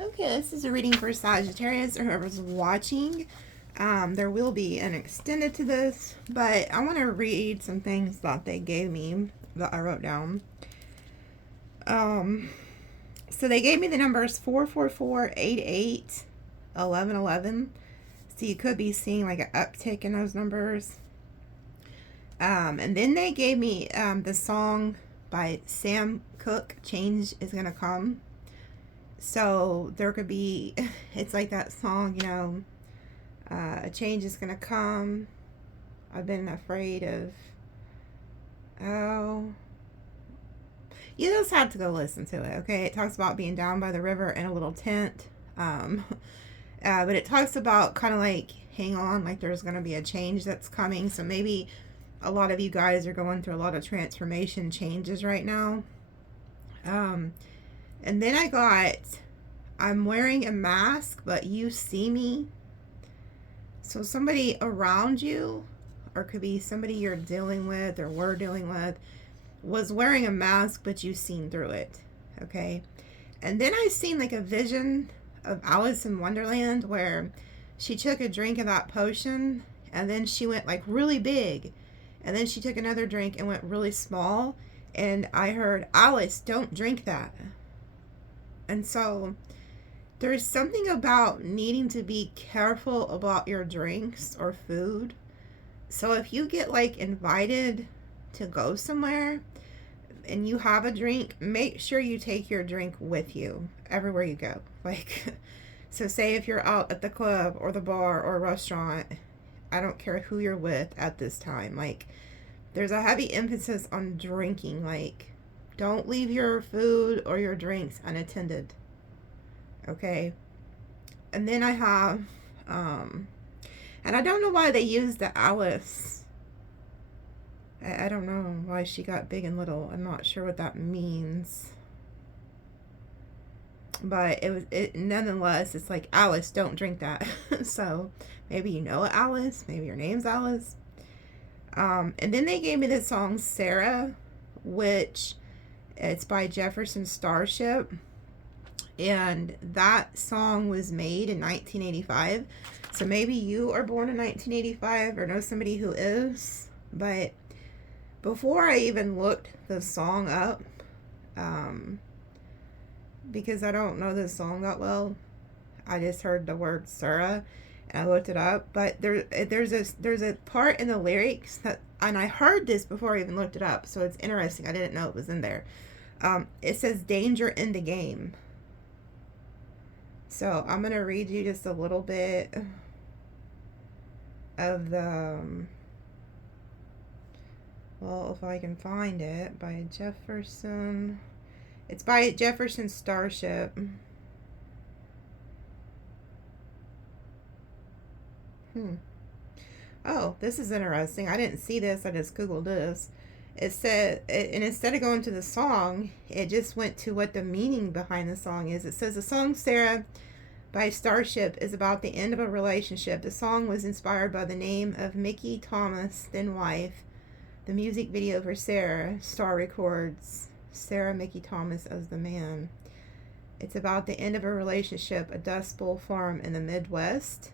Okay, this is a reading for Sagittarius or whoever's watching. There will be an extended to this, but I want to read some things that they gave me that I wrote down. So they gave me the numbers 444, 88, 1111. So you could be seeing like an uptick in those numbers. And then they gave me the song by Sam Cooke, Change is Gonna Come. So there could be, it's like that song, you know, a change is gonna come. I've been afraid of, oh, you just have to go listen to it, okay? It talks about being down by the river in a little tent. But it talks about kind of like, hang on, like there's gonna be a change that's coming. So maybe a lot of you guys are going through a lot of transformation changes right now. And then I got, I'm wearing a mask, but you see me. So somebody around you, or could be somebody you're dealing with or were dealing with, was wearing a mask, but you seen through it. Okay. And then I seen like a vision of Alice in Wonderland where she took a drink of that potion and then she went like really big. And then she took another drink and went really small. And I heard, Alice, don't drink that. And so there's something about needing to be careful about your drinks or food. So if you get like invited to go somewhere and you have a drink, make sure you take your drink with you everywhere you go. Like, so say if you're out at the club or the bar or restaurant, I don't care who you're with at this time. Like, there's a heavy emphasis on drinking. Like, don't leave your food or your drinks unattended. Okay. And then I have, and I don't know why they used the Alice. I don't know why she got big and little. I'm not sure what that means. But nonetheless, it's like, Alice, don't drink that. So maybe you know Alice. Maybe your name's Alice. And then they gave me the song Sarah, which it's by Jefferson Starship. And that song was made in 1985. So maybe you are born in 1985 or know somebody who is. But before I even looked the song up, because I don't know this song that well, I just heard the word Sarah and I looked it up. But there's a part in the lyrics that, and I heard this before I even looked it up, so it's interesting. I didn't know it was in there. It says danger in the game. So I'm gonna read you just a little bit of the well, if I can find it, by Jefferson. It's by Jefferson Starship. Oh, this is interesting. I didn't see this. I just Googled this. It said, and instead of going to the song, it just went to what the meaning behind the song is. It says the song Sarah by Starship is about the end of a relationship. The song was inspired by the name of Mickey Thomas, then wife. The music video for Sarah, Star records Sarah Mickey Thomas as the man. It's about the end of a relationship, a Dust Bowl farm in the Midwest.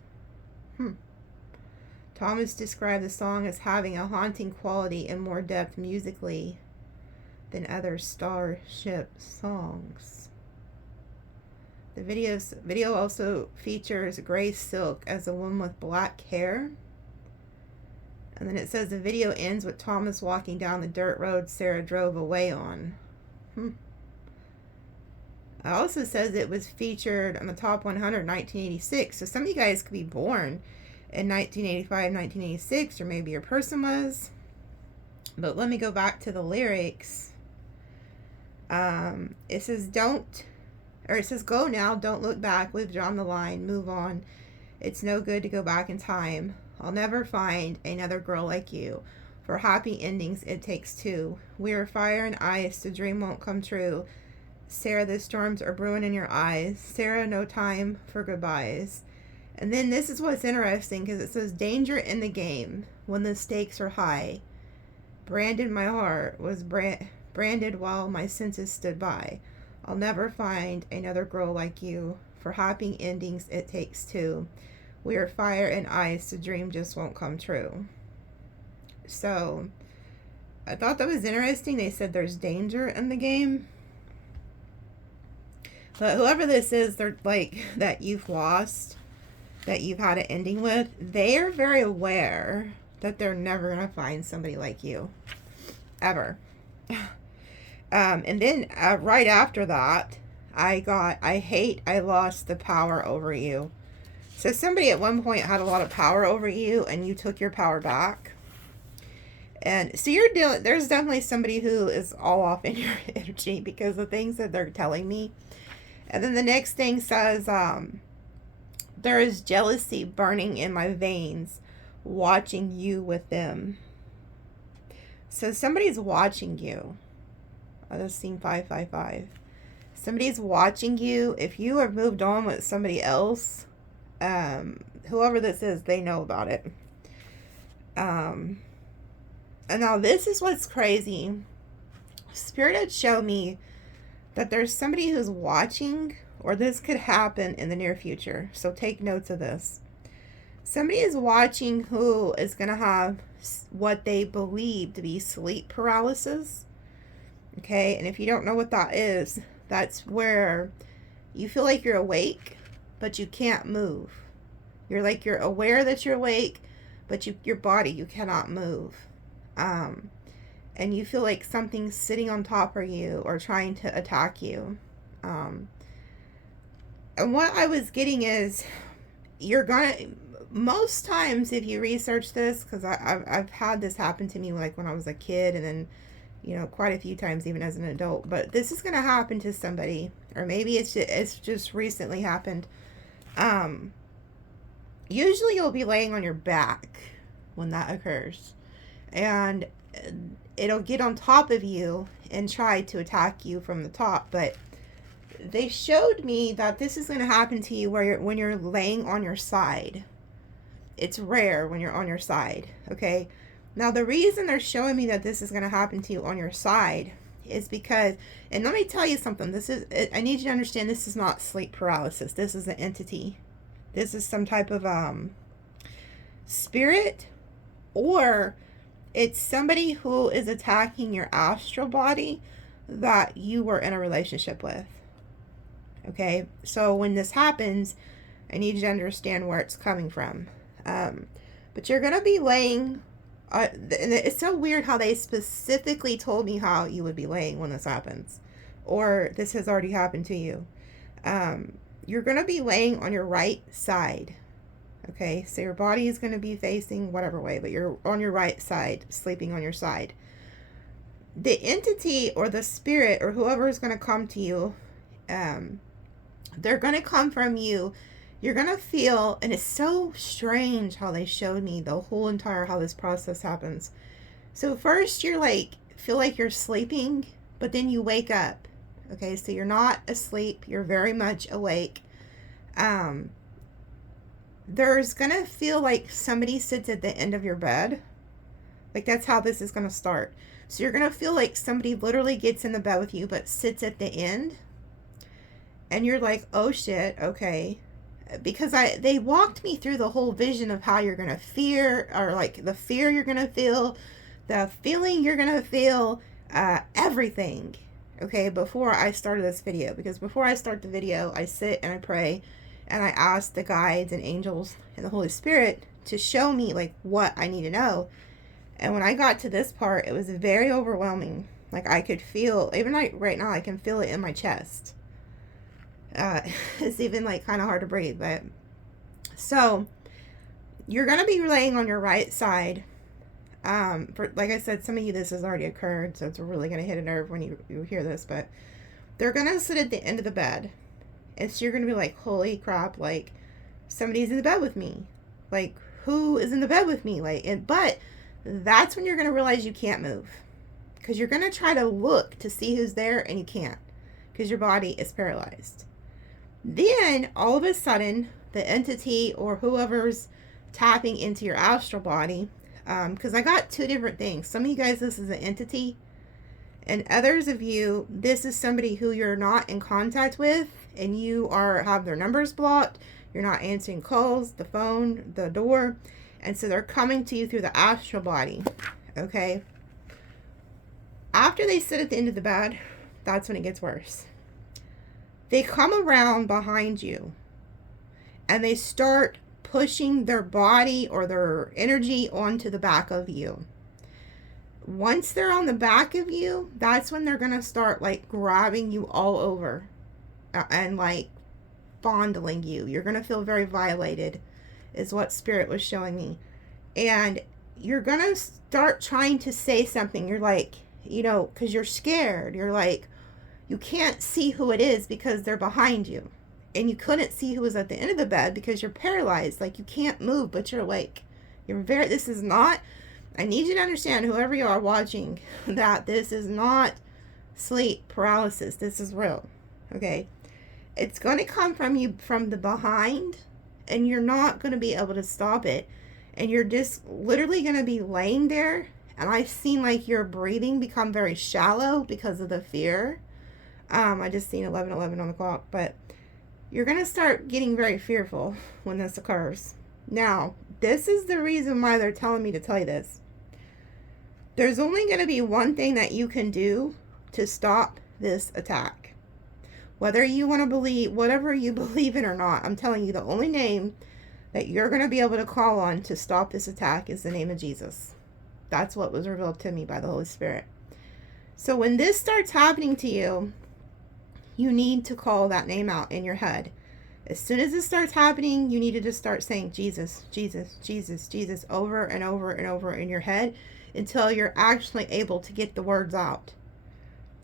Thomas described the song as having a haunting quality and more depth musically than other Starship songs. The video also features Grace Silk as a woman with black hair. And then it says the video ends with Thomas walking down the dirt road Sarah drove away on. It also says it was featured on the top 100 in 1986. So some of you guys could be born in 1985, 1986, or maybe your person was. But let me go back to the lyrics. It says go now, don't look back, we've drawn the line, move on. It's no good to go back in time. I'll never find another girl like you. For happy endings, it takes two. We are fire and ice, the dream won't come true. Sarah, the storms are brewing in your eyes. Sarah, no time for goodbyes. And then this is what's interesting, because it says danger in the game when the stakes are high. Branded my heart was branded while my senses stood by. I'll never find another girl like you. For happy endings, it takes two. We are fire and ice. The dream just won't come true. So, I thought that was interesting. They said there's danger in the game. But whoever this is, they're like, that you've lost, that you've had an ending with, they are very aware that they're never going to find somebody like you. Ever. And then right after that, I lost the power over you. So somebody at one point had a lot of power over you and you took your power back. And so there's definitely somebody who is all off in your energy because of things that they're telling me. And then the next thing says, there is jealousy burning in my veins, watching you with them. So somebody's watching you. I just seen 555. Somebody's watching you. If you have moved on with somebody else, whoever this is, they know about it. And now this is what's crazy. Spirit had showed me that there's somebody who's watching, or this could happen in the near future. So take notes of this. Somebody is watching who is going to have what they believe to be sleep paralysis. Okay, and if you don't know what that is, that's where you feel like you're awake, but you can't move. You're aware that you're awake, but your body, you cannot move. And you feel like something's sitting on top of you or trying to attack you. And what I was getting is, most times if you research this, because I've had this happen to me like when I was a kid, and then, you know, quite a few times even as an adult, but this is going to happen to somebody, or maybe it's just recently happened. Usually you'll be laying on your back when that occurs, and it'll get on top of you and try to attack you from the top. But they showed me that this is going to happen to you when you're laying on your side. It's rare when you're on your side. Okay. Now the reason they're showing me that this is going to happen to you on your side is because, and let me tell you something, I need you to understand, this is not sleep paralysis. This is an entity. This is some type of spirit, or it's somebody who is attacking your astral body that you were in a relationship with. Okay, so when this happens, I need you to understand where it's coming from. But you're going to be laying, and it's so weird how they specifically told me how you would be laying when this happens, or this has already happened to you. You're going to be laying on your right side. Okay, so your body is going to be facing whatever way, but you're on your right side, sleeping on your side. The entity or the spirit or whoever is going to come to you, they're going to come from you. You're going to feel, and it's so strange how they showed me the whole entire, how this process happens. So first you're feel like you're sleeping, but then you wake up. Okay, so you're not asleep. You're very much awake. There's going to feel like somebody sits at the end of your bed. Like that's how this is going to start. So you're going to feel like somebody literally gets in the bed with you, but sits at the end. And you're like, oh shit, okay. Because they walked me through the whole vision of how you're going to fear, or like the fear you're going to feel, the feeling you're going to feel, everything. Okay, before I started this video. Because before I start the video, I sit and I pray. And I asked the guides and angels and the Holy Spirit to show me like what I need to know. And when I got to this part, it was very overwhelming. Like I could feel, even like right now, I can feel it in my chest. It's even like kind of hard to breathe. But so you're going to be laying on your right side. Like I said, some of you, this has already occurred. So it's really going to hit a nerve when you hear this. But they're going to sit at the end of the bed. And so you're going to be like, holy crap, like, somebody's in the bed with me. Like, who is in the bed with me? But that's when you're going to realize you can't move. Because you're going to try to look to see who's there, and you can't. Because your body is paralyzed. Then, all of a sudden, the entity or whoever's tapping into your astral body, because I got two different things. Some of you guys, this is an entity. And others of you, this is somebody who you're not in contact with, and you have their numbers blocked. You're not answering calls, the phone, the door. And so they're coming to you through the astral body. Okay? After they sit at the end of the bed, that's when it gets worse. They come around behind you and they start pushing their body or their energy onto the back of you. Once they're on the back of you, that's when they're going to start like grabbing you all over and like fondling you. You're going to feel very violated, is what Spirit was showing me. And you're going to start trying to say something. You're like, you know, because you're scared. You're like, you can't see who it is because they're behind you. And you couldn't see who was at the end of the bed because you're paralyzed. Like, you can't move, but you're awake. This is not, I need you to understand, whoever you are watching, that this is not sleep paralysis. This is real. Okay? It's going to come from you from the behind, and you're not going to be able to stop it. And you're just literally going to be laying there. And I've seen like your breathing become very shallow because of the fear. I just seen 11:11 on the clock, but you're going to start getting very fearful when this occurs. Now, this is the reason why they're telling me to tell you this. There's only going to be one thing that you can do to stop this attack. Whether you want to believe, whatever you believe in or not, I'm telling you, the only name that you're going to be able to call on to stop this attack is the name of Jesus. That's what was revealed to me by the Holy Spirit. So when this starts happening to you, you need to call that name out in your head. As soon as it starts happening, you need to just start saying Jesus, Jesus, Jesus, Jesus over and over and over in your head until you're actually able to get the words out.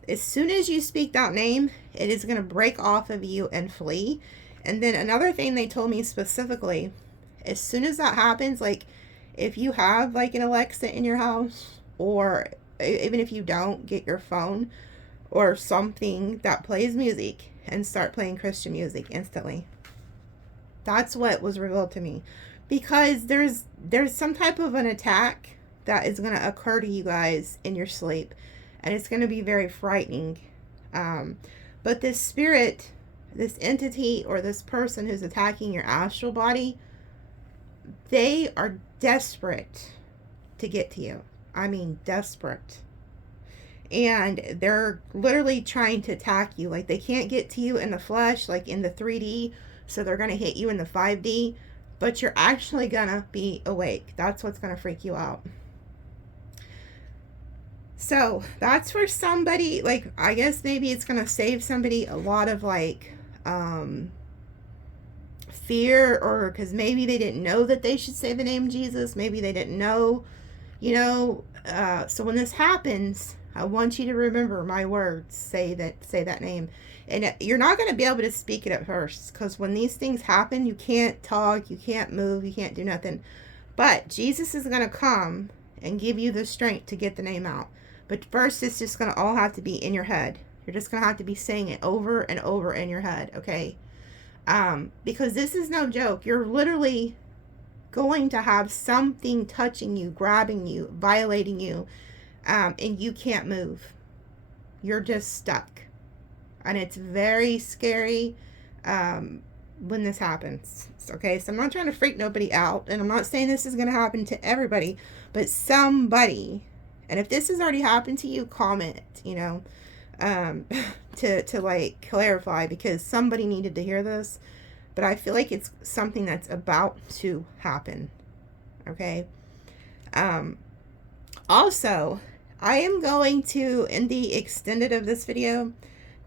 As soon as you speak that name, it is going to break off of you and flee. And then another thing they told me specifically, as soon as that happens, like if you have like an Alexa in your house, or even if you don't, get your phone or something that plays music and start playing Christian music instantly. That's what was revealed to me. Because there's some type of an attack that is going to occur to you guys in your sleep. And it's going to be very frightening. But this spirit, this entity, or this person who's attacking your astral body, they are desperate to get to you. I mean, desperate. And they're literally trying to attack you. Like, they can't get to you in the flesh, like in the 3D. So they're going to hit you in the 5D. But you're actually going to be awake. That's what's going to freak you out. So that's for somebody, like, I guess maybe it's going to save somebody a lot of, like, fear, or because maybe they didn't know that they should say the name Jesus. Maybe they didn't know, you know. So when this happens, I want you to remember my words. Say that name. And you're not going to be able to speak it at first, because when these things happen, you can't talk, you can't move, you can't do nothing. But Jesus is going to come and give you the strength to get the name out. But first, it's just going to all have to be in your head. You're just going to have to be saying it over and over in your head, okay? Because this is no joke. You're literally going to have something touching you, grabbing you, violating you, and you can't move. You're just stuck. And it's very scary when this happens, okay? So I'm not trying to freak nobody out, and I'm not saying this is going to happen to everybody, but somebody. And if this has already happened to you, comment, you know, to like clarify, because somebody needed to hear this. But I feel like it's something that's about to happen. Okay. Also, I am going to, in the extended of this video,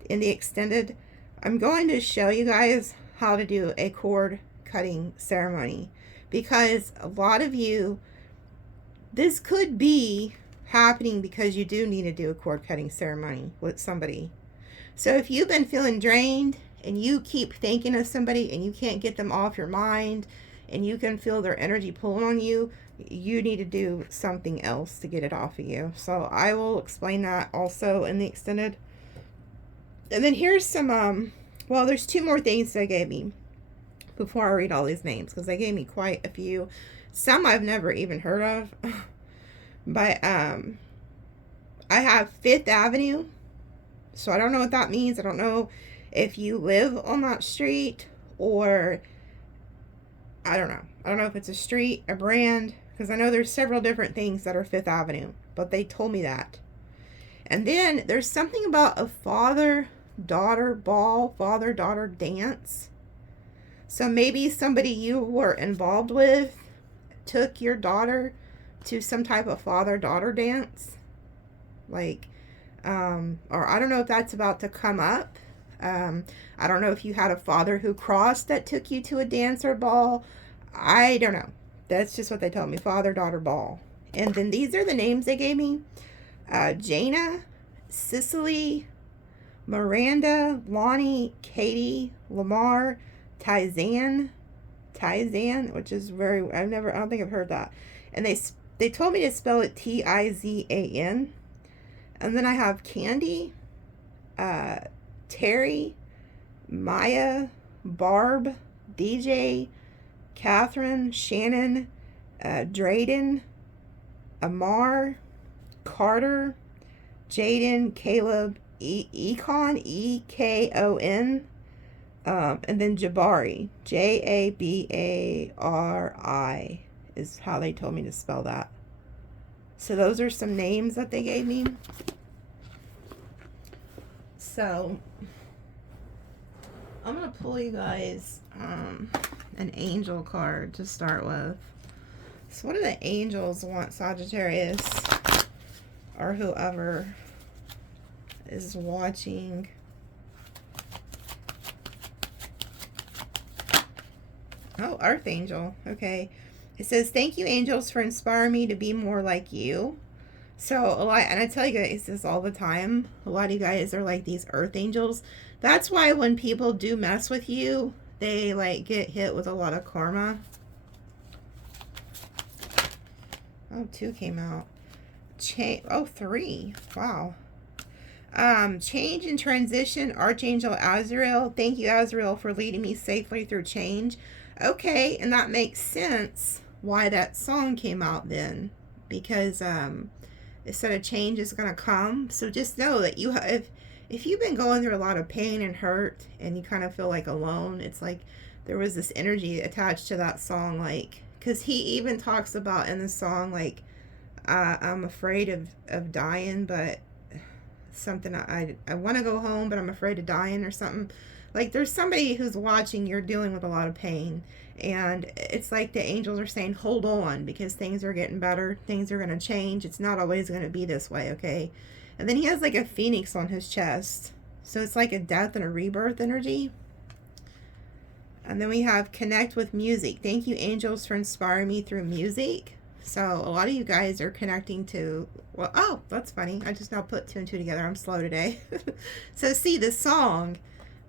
I'm going to show you guys how to do a cord cutting ceremony, because a lot of you, this could be happening because you do need to do a cord cutting ceremony with somebody. So if you've been feeling drained and you keep thinking of somebody and you can't get them off your mind, and you can feel their energy pulling on you, you need to do something else to get it off of you. So I will explain that also in the extended. And then here's some, well, there's two more things they gave me before I read all these names, because they gave me quite a few. Some I've never even heard of. But I have Fifth Avenue. So I don't know what that means. I don't know if you live on that street, or I don't know. I don't know if it's a street, a brand, because I know there's several different things that are Fifth Avenue, but they told me that. And then there's something about a father-daughter ball, father-daughter dance. So maybe somebody you were involved with took your daughter to some type of father-daughter dance. Like, or I don't know if that's about to come up. I don't know if you had a father who crossed that took you to a dance or ball. I don't know. That's just what they told me. Father-daughter ball. And then these are the names they gave me. Jana, Cicely, Miranda, Lonnie, Katie, Lamar, Tyzan, which is very, I don't think I've heard that. And they told me to spell it Tizan. And then I have Candy, Terry, Maya, Barb, DJ, Catherine, Shannon, Drayden, Amar, Carter, Jaden, Caleb, Ekon, Ekon, and then Jabari, Jabari is how they told me to spell that. So those are some names that they gave me. So I'm going to pull you guys an angel card to start with. So what do the angels want Sagittarius or whoever is watching? Oh, Archangel. Okay. It says, thank you, angels, for inspiring me to be more like you. So a lot, and I tell you guys this all the time, a lot of you guys are like these earth angels. That's why when people do mess with you, they like get hit with a lot of karma. Oh, 2 came out. Oh, 3. Wow. Change and transition, Archangel Azrael. Thank you, Azrael, for leading me safely through change. Okay, and that makes sense why that song came out then, because it said a change is going to come. So just know that you have, if you've been going through a lot of pain and hurt and you kind of feel like alone, it's like there was this energy attached to that song, like, because he even talks about in the song, like, I'm afraid of dying, but something, I want to go home, but I'm afraid of dying or something. Like, there's somebody who's watching, you're dealing with a lot of pain, and it's like the angels are saying, hold on, because things are getting better, things are going to change, it's not always going to be this way, okay? And then he has like a phoenix on his chest, so it's like a death and a rebirth energy. And then we have connect with music. Thank you, angels, for inspiring me through music. So a lot of you guys are connecting to, well, oh, that's funny, I just now put 2 and 2 together, I'm slow today. So see, the song,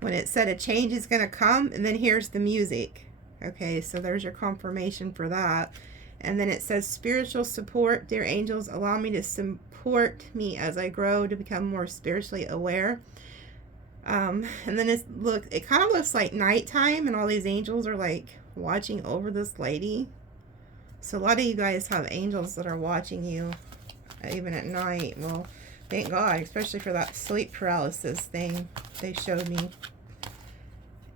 when it said a change is going to come, and then here's the music. Okay, so there's your confirmation for that. And then it says spiritual support. Dear angels, allow me to support me as I grow to become more spiritually aware. And then it kind of looks like nighttime, and all these angels are like watching over this lady. So a lot of you guys have angels that are watching you even at night. Well, thank God, especially for that sleep paralysis thing they showed me.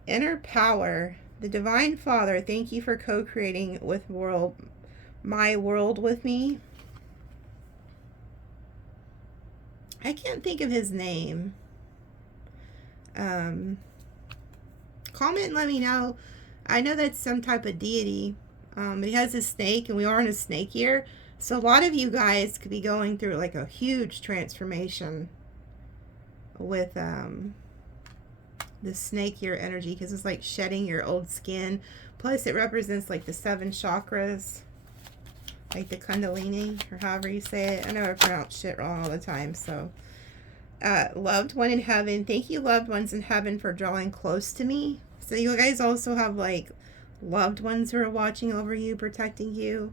Inner power. The Divine Father, thank you for co-creating with my world with me. I can't think of his name. Comment and let me know. I know that's some type of deity. He has a snake, and we are in a snake year. So a lot of you guys could be going through like a huge transformation with the snake year energy, because it's like shedding your old skin. Plus it represents like the 7 chakras, like the Kundalini, or however you say it. I know I pronounce shit wrong all the time. So loved one in heaven, thank you, loved ones in heaven, for drawing close to me. So you guys also have like loved ones who are watching over you, protecting you.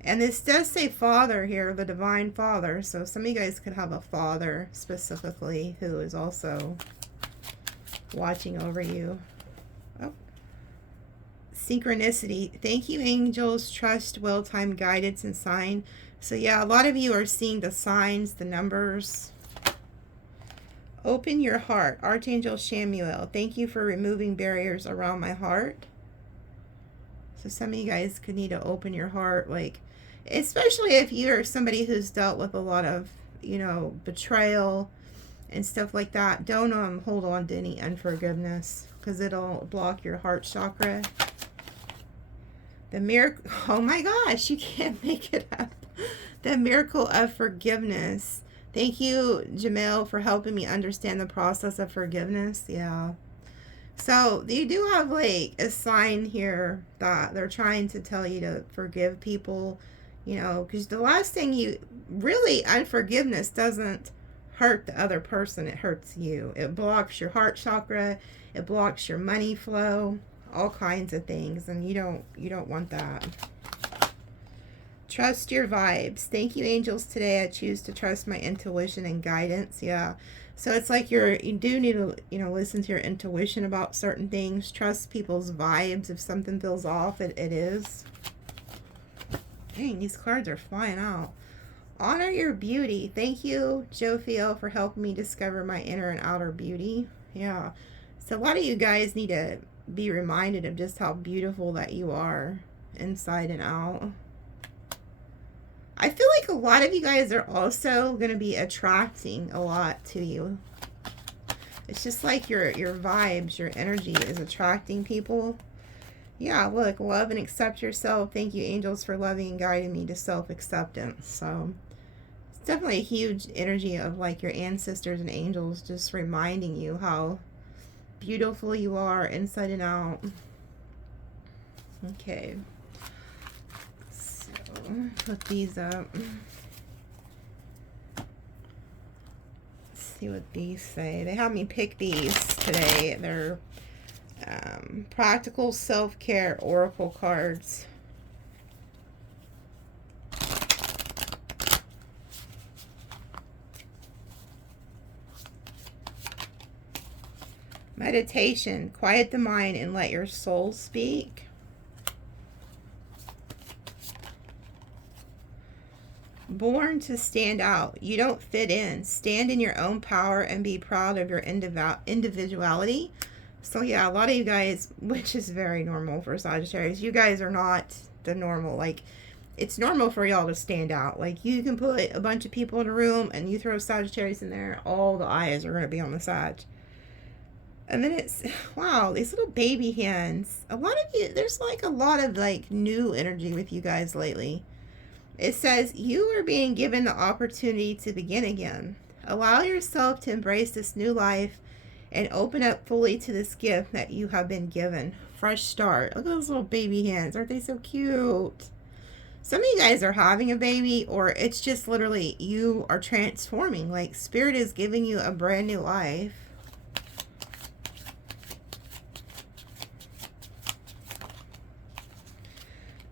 And this does say Father here, the Divine Father. So some of you guys could have a father specifically who is also watching over you. Oh. Synchronicity. Thank you, angels, trust, will, time, guidance, and sign. So yeah, a lot of you are seeing the signs, the numbers. Open your heart. Archangel Shamuel, thank you for removing barriers around my heart. So some of you guys could need to open your heart, like, especially if you're somebody who's dealt with a lot of, you know, betrayal and stuff like that. Don't hold on to any unforgiveness, because it'll block your heart chakra. The miracle, oh my gosh, you can't make it up. The miracle of forgiveness. Thank you, Jamel, for helping me understand the process of forgiveness. Yeah. So you do have like a sign here that they're trying to tell you to forgive people, you know, because the last thing you really, unforgiveness doesn't hurt the other person, it hurts you. It blocks your heart chakra, it blocks your money flow, all kinds of things, and you don't want that. Trust your vibes. Thank you, angels. Today I choose to trust my intuition and guidance. Yeah. So it's like you do need to, you know, listen to your intuition about certain things. Trust people's vibes. If something feels off, it is. Dang, these cards are flying out. Honor your beauty. Thank you, Jophiel, for helping me discover my inner and outer beauty. Yeah. So a lot of you guys need to be reminded of just how beautiful that you are inside and out. I feel like a lot of you guys are also going to be attracting a lot to you. It's just like your vibes, your energy is attracting people. Yeah, look, love and accept yourself. Thank you, angels, for loving and guiding me to self-acceptance. So it's definitely a huge energy of like your ancestors and angels just reminding you how beautiful you are inside and out. Okay. Put these up. Let's see what these say. They have me pick these today. They're practical self-care oracle cards. Meditation. Quiet the mind and let your soul speak. Born to stand out. You don't fit in. Stand in your own power and be proud of your individuality. So yeah, a lot of you guys, which is very normal for Sagittarius, you guys are not the normal. Like, it's normal for y'all to stand out. Like, you can put a bunch of people in a room and you throw Sagittarius in there, all the eyes are going to be on the Sag. And then it's, wow, these little baby hands. A lot of you, there's like a lot of like new energy with you guys lately. It says, you are being given the opportunity to begin again. Allow yourself to embrace this new life and open up fully to this gift that you have been given. Fresh start. Look at those little baby hands. Aren't they so cute? Some of you guys are having a baby, or it's just literally you are transforming. Like, Spirit is giving you a brand new life.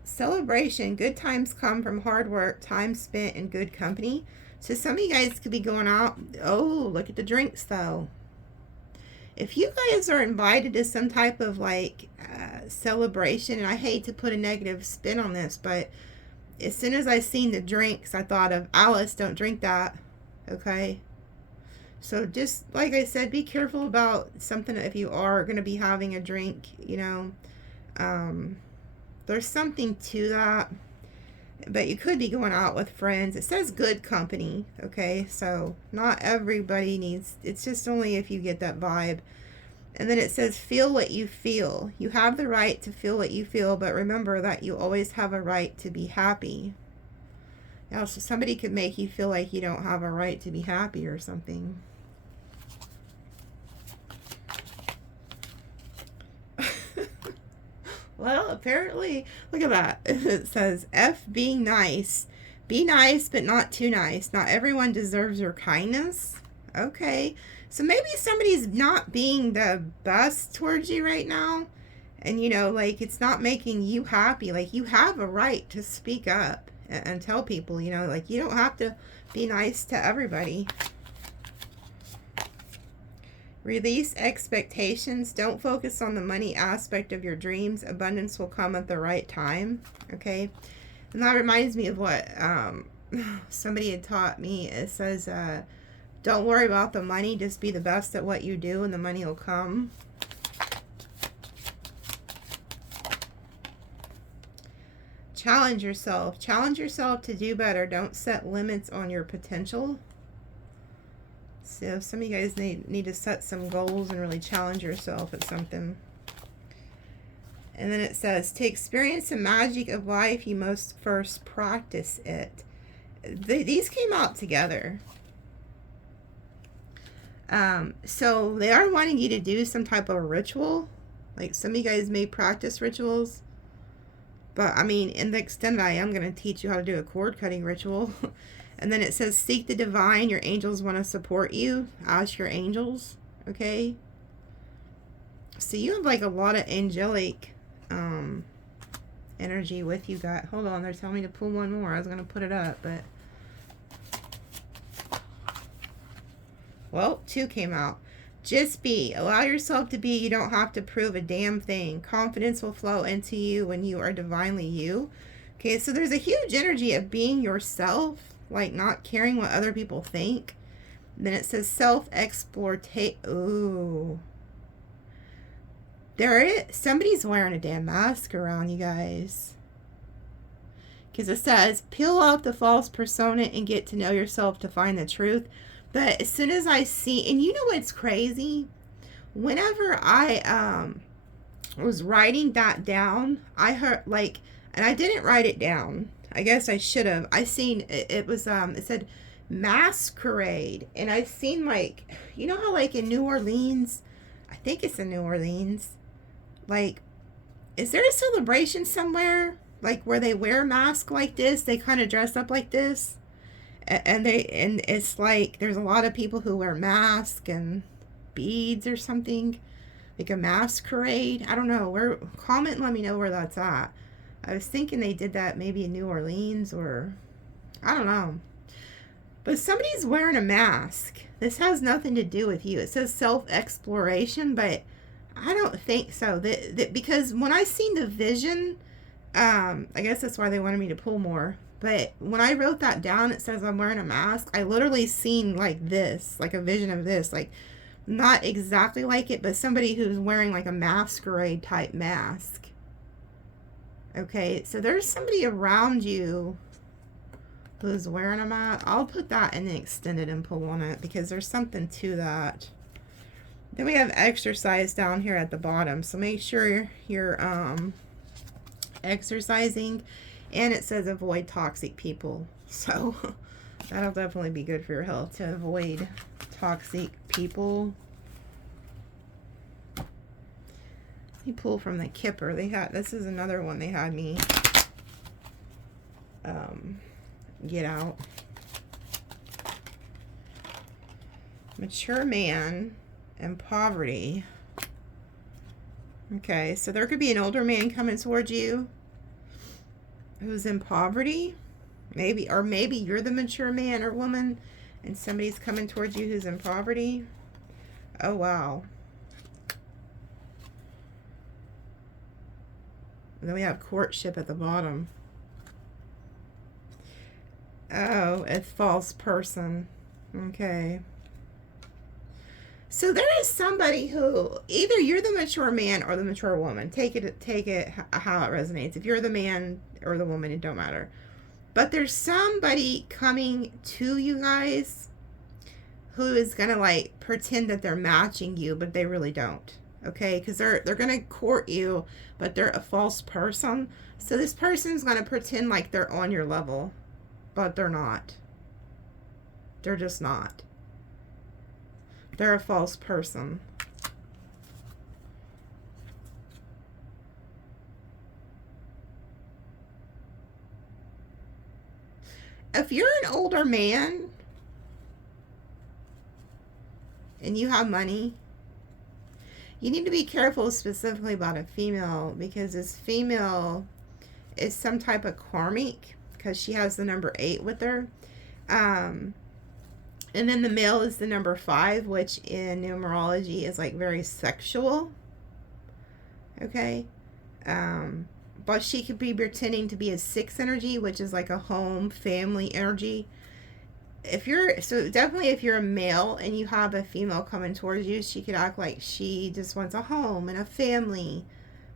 Celebration. Good times come from hard work, time spent in good company. So some of you guys could be going out. Oh, look at the drinks though. If you guys are invited to some type of like celebration, and I hate to put a negative spin on this, but as soon as I seen the drinks, I thought of Alice, don't drink that. Okay. So just like I said, be careful about something if you are going to be having a drink, you know. There's something to that, but you could be going out with friends. It says good company, okay? So not everybody needs, it's just only if you get that vibe. And then it says feel what you feel. You have the right to feel what you feel, but remember that you always have a right to be happy. Now, so somebody could make you feel like you don't have a right to be happy or something. Well, apparently, look at that. It says, F, being nice. Be nice, but not too nice. Not everyone deserves your kindness. Okay. So maybe somebody's not being the best towards you right now. And, you know, like, it's not making you happy. Like, you have a right to speak up and tell people, you know, like, you don't have to be nice to everybody. Release expectations. Don't focus on the money aspect of your dreams. Abundance will come at the right time. Okay. And that reminds me of what somebody had taught me, it says, don't worry about the money, just be the best at what you do and the money will come. Challenge yourself. Challenge yourself to do better. Don't set limits on your potential. So some of you guys need to set some goals and really challenge yourself at something. And then it says, to experience the magic of life, you must first practice it. These came out together. So they are wanting you to do some type of ritual. Like some of you guys may practice rituals. But, I mean, in the extended, I am going to teach you how to do a cord cutting ritual. And then it says, seek the divine. Your angels want to support you. Ask your angels. Okay? So you have, like, a lot of angelic energy with you guys. Hold on. They're telling me to pull one more. I was going to put it up, but... Well, 2 came out. Just be. Allow yourself to be. You don't have to prove a damn thing. Confidence will flow into you when you are divinely you. Okay, so there's a huge energy of being yourself, like not caring what other people think. And then it says self-exploitation. Ooh. Somebody's wearing a damn mask around, you guys. Because it says, peel off the false persona and get to know yourself to find the truth. But as soon as I see, and you know what's crazy? Whenever I was writing that down, I heard, like, and I didn't write it down. I guess I should have. I seen, it was, it said masquerade. And I seen, like, you know how, like, in New Orleans, I think it's in New Orleans, like, is there a celebration somewhere, like, where they wear masks like this? They kind of dress up like this? And it's like there's a lot of people who wear masks and beads or something, like a masquerade. I don't know where. Comment and let me know where that's at. I was thinking they did that maybe in New Orleans, or I don't know. But somebody's wearing a mask. This has nothing to do with you. It says self-exploration, but I don't think so. Because when I seen the vision, I guess that's why they wanted me to pull more. But when I wrote that down, it says I'm wearing a mask. I literally seen like this, like a vision of this, like not exactly like it, but somebody who's wearing like a masquerade type mask. Okay, so there's somebody around you who's wearing a mask. I'll put that in the extended and pull on it because there's something to that. Then we have exercise down here at the bottom. So make sure you're exercising. And it says avoid toxic people. So that'll definitely be good for your health to avoid toxic people. Let me pull from the Kipper. This is another one they had me get out. Mature man and poverty. Okay, so there could be an older man coming towards you who's in poverty, maybe, or maybe you're the mature man or woman and somebody's coming towards you who's in poverty. Oh wow. And then we have courtship at the bottom. Oh, a false person. Okay. So there is somebody who, either you're the mature man or the mature woman. Take it how it resonates. If you're the man or the woman, it don't matter. But there's somebody coming to you guys who is gonna like pretend that they're matching you, but they really don't. Okay, because they're gonna court you, but they're a false person. So this person's gonna pretend like they're on your level, but they're not. They're just not. They're a false person. If you're an older man and you have money, you need to be careful specifically about a female, because this female is some type of karmic because she has the number 8 with her. And then the male is the number 5, which in numerology is like very sexual. Okay. but she could be pretending to be a 6 energy, which is like a home, family energy. So definitely if you're a male and you have a female coming towards you, she could act like she just wants a home and a family,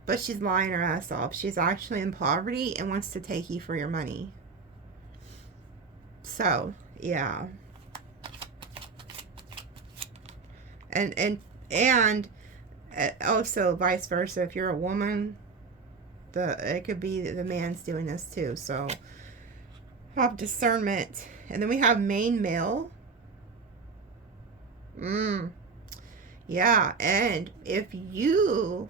but she's lying her ass off. She's actually in poverty and wants to take you for your money. So, yeah. And also vice versa. If you're a woman, it could be the man's doing this too. So have discernment. And then we have main male. Yeah, and if you,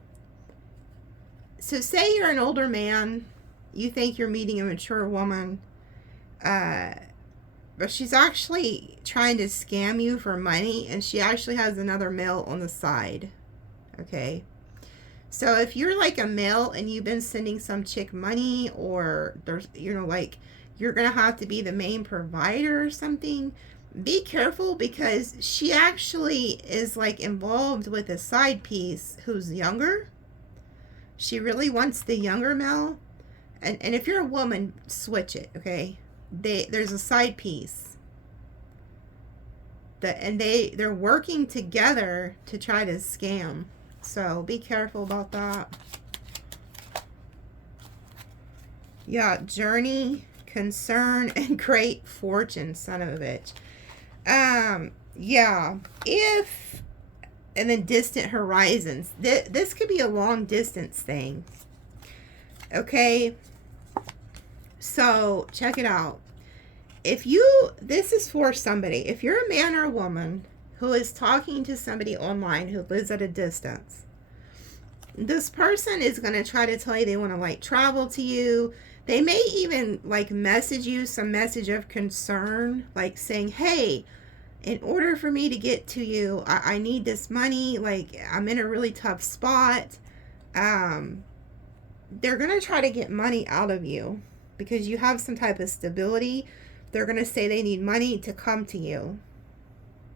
so say you're an older man, you think you're meeting a mature woman, but she's actually trying to scam you for money, and she actually has another male on the side. Okay, so if you're like a male and you've been sending some chick money, or there's, you know, like you're gonna have to be the main provider or something, be careful, because she actually is like involved with a side piece who's younger. She really wants the younger male, and if you're a woman, switch it. Okay, there's a side piece and they're working together to try to scam. So be careful about that. Yeah, journey, concern, and great fortune, son of a bitch. Yeah, and then distant horizons. This could be a long distance thing. Okay, so check it out. This is for somebody. If you're a man or a woman who is talking to somebody online who lives at a distance, this person is going to try to tell you they want to like travel to you. They may even like message you some message of concern, like saying, hey, in order for me to get to you, I need this money. Like, I'm in a really tough spot. They're going to try to get money out of you because you have some type of stability. They're going to say they need money to come to you.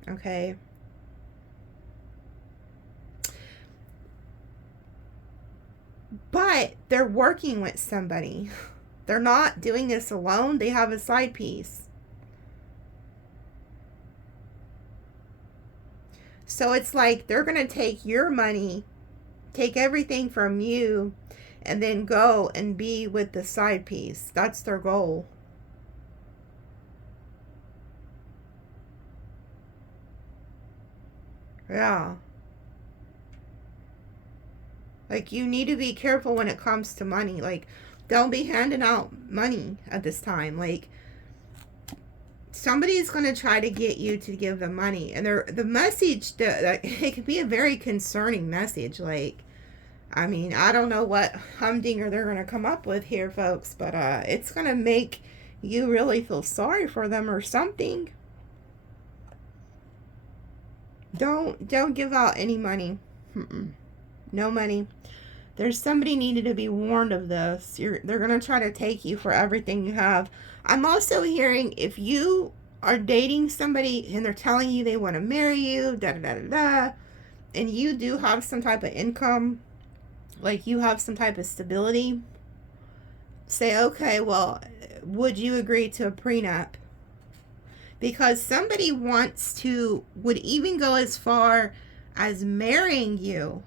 Okay. But they're working with somebody. They're not doing this alone. They have a side piece. So it's like they're going to take your money, take everything from you, and then go and be with the side piece. That's their goal. Yeah. Like, you need to be careful when it comes to money. Like, don't be handing out money at this time. Like, somebody's going to try to get you to give them money. And the message, it can be a very concerning message. Like, I mean, I don't know what humdinger they're going to come up with here, folks. But it's going to make you really feel sorry for them or something. Don't give out any money. No money. There's somebody needed to be warned of this. They're going to try to take you for everything you have. I'm also hearing if you are dating somebody and they're telling you they want to marry you, and you do have some type of income, like you have some type of stability, say, okay, well, would you agree to a prenup? Because somebody would even go as far as marrying you,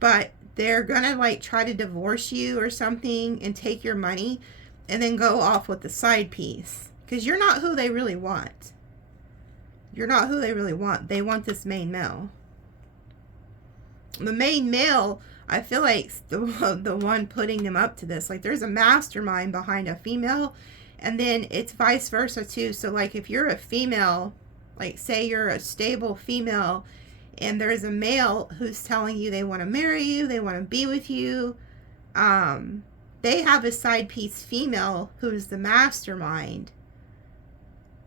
but they're gonna like try to divorce you or something and take your money and then go off with the side piece, because you're not who they really want. You're not who they really want. They want this main male. The main male, I feel like the one putting them up to this. Like, there's a mastermind behind a female, and then it's vice versa too. So like, if you're a female, like say you're a stable female, and there's a male who's telling you they want to marry you, they want to be with you, they have a side piece female who's the mastermind.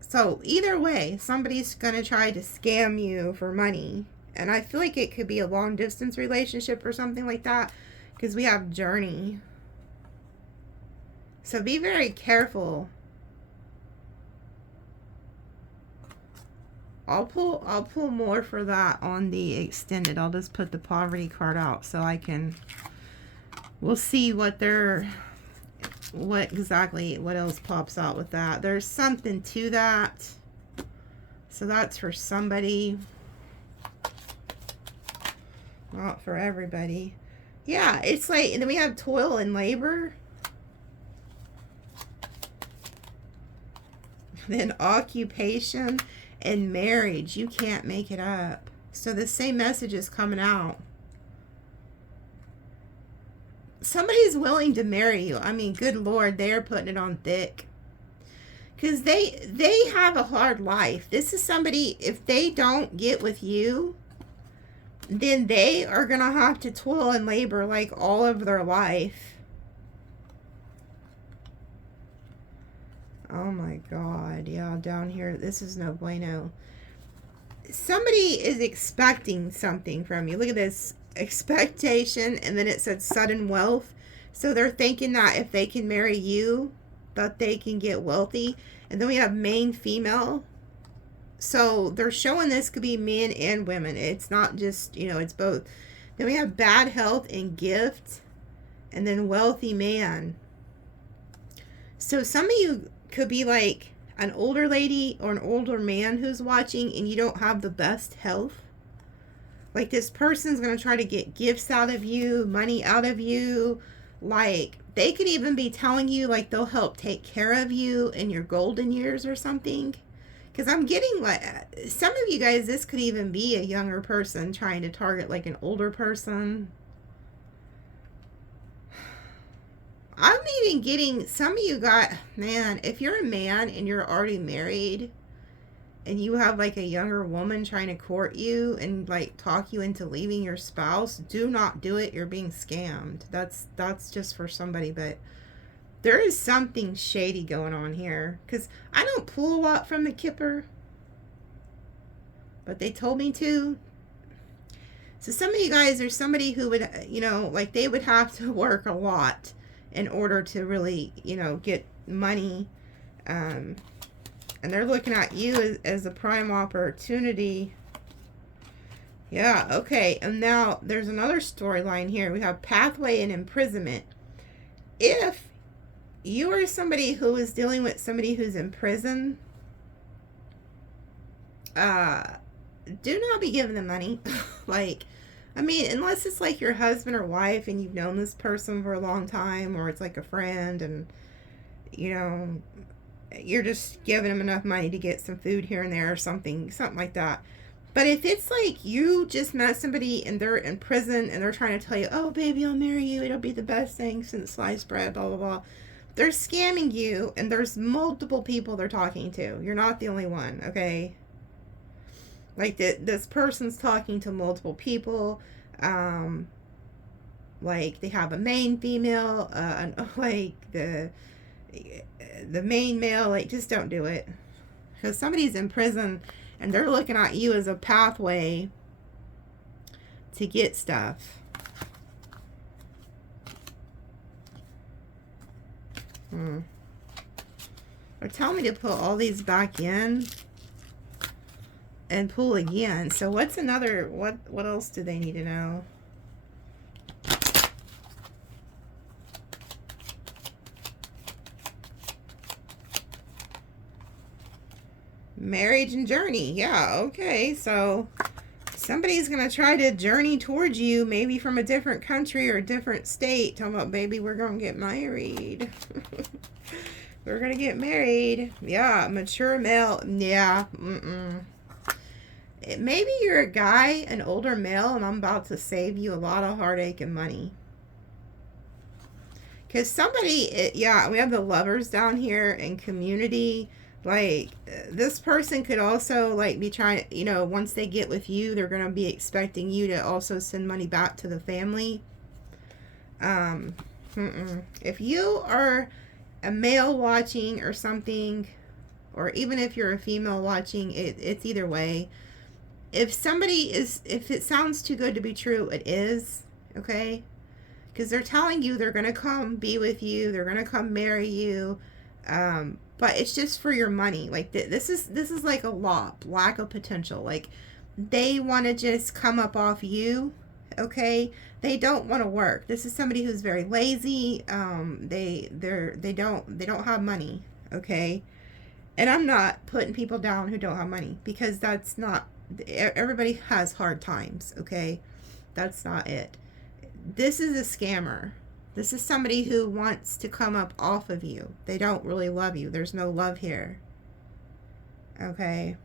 So either way, somebody's going to try to scam you for money. And I feel like it could be a long distance relationship or something like that, because we have journey. So be very careful. I'll pull more for that on the extended. I'll just put the poverty card out so I can We'll see what what else pops out with that. There's something to that. So that's for somebody. Not for everybody. Yeah, it's like, and then we have toil and labor. Then occupation and marriage. You can't make it up. So the same message is coming out. Somebody's willing to marry you. I mean, good Lord, they are putting it on thick. Because they have a hard life. This is somebody, if they don't get with you, then they are going to have to toil and labor like all of their life. Oh my God. Yeah, down here, this is no bueno. Somebody is expecting something from you. Look at this. Expectation, and then it said sudden wealth. So they're thinking that if they can marry you, that they can get wealthy. And then we have main female. So they're showing this could be men and women. It's not just, you know, it's both. Then we have bad health and gift, and then wealthy man. So some of you could be like an older lady or an older man who's watching, and you don't have the best health. Like, this person's going to try to get gifts out of you, money out of you. Like, they could even be telling you, like, they'll help take care of you in your golden years or something. Because I'm getting, like, some of you guys, this could even be a younger person trying to target, like, an older person. I'm even getting, some of you got, man, if you're a man and you're already married, and you have like a younger woman trying to court you and like talk you into leaving your spouse, do not do it. You're being scammed. That's just for somebody, but there is something shady going on here. Because I don't pull a lot from the Kipper, but they told me to. So some of you guys are somebody who would, you know, like they would have to work a lot in order to really, you know, get money. And they're looking at you as a prime opportunity. Yeah, okay. And now there's another storyline here. We have pathway and imprisonment. If you are somebody who is dealing with somebody who's in prison, do not be giving them money. Like, I mean, unless it's like your husband or wife and you've known this person for a long time, or it's like a friend and, you know, you're just giving them enough money to get some food here and there or something like that. But if it's like you just met somebody and they're in prison and they're trying to tell you, oh, baby, I'll marry you. It'll be the best thing since sliced bread, blah, blah, blah. They're scamming you, and there's multiple people they're talking to. You're not the only one, okay? Like, this person's talking to multiple people. Like, they have a main female, like, the main male. Like, just don't do it. Because somebody's in prison, and they're looking at you as a pathway to get stuff. They're telling me to put all these back in and pull again. So what's another, what else do they need to know? Marriage and journey. Yeah, okay. So somebody's going to try to journey towards you, maybe from a different country or a different state. Talking about, baby, we're going to get married. We're going to get married. Yeah, mature male. Yeah, maybe you're a guy, an older male, and I'm about to save you a lot of heartache and money. Because somebody, yeah, we have the lovers down here in community. Like, this person could also, like, be trying, you know, once they get with you, they're going to be expecting you to also send money back to the family. If you are a male watching or something, or even if you're a female watching, it's either way. If somebody is, if it sounds too good to be true, it is, okay? Because they're telling you they're going to come be with you, they're going to come marry you, but it's just for your money. Like, this is like a lack of potential. Like, they want to just come up off you okay? They don't want to work. This is somebody who's very lazy. They don't have money, okay? And I'm not putting people down who don't have money, because that's not, everybody has hard times, okay? That's not it. This is a scammer. This is somebody who wants to come up off of you. They don't really love you. There's no love here. Okay.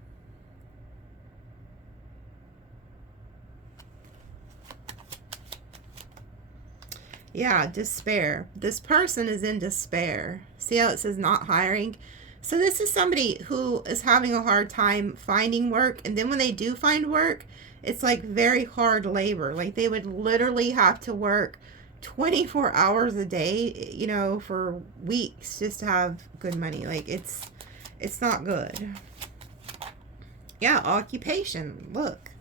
Yeah, despair. This person is in despair. See how it says not hiring? So this is somebody who is having a hard time finding work. And then when they do find work, it's like very hard labor. Like they would literally have to work 24 hours a day, you know, for weeks just to have good money. Like it's not good. Yeah, occupation. Look.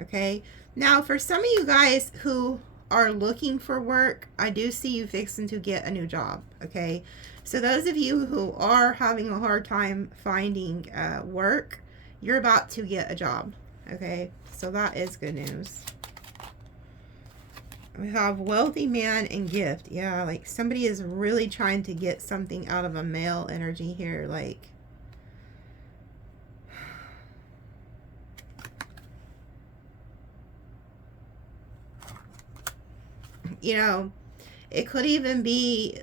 Okay. Now, for some of you guys who are looking for work, I do see you fixing to get a new job. Okay. So those of you who are having a hard time finding work, you're about to get a job. Okay. So that is good news. We have wealthy man and gift. Yeah, like somebody is really trying to get something out of a male energy here. Like, you know, it could even be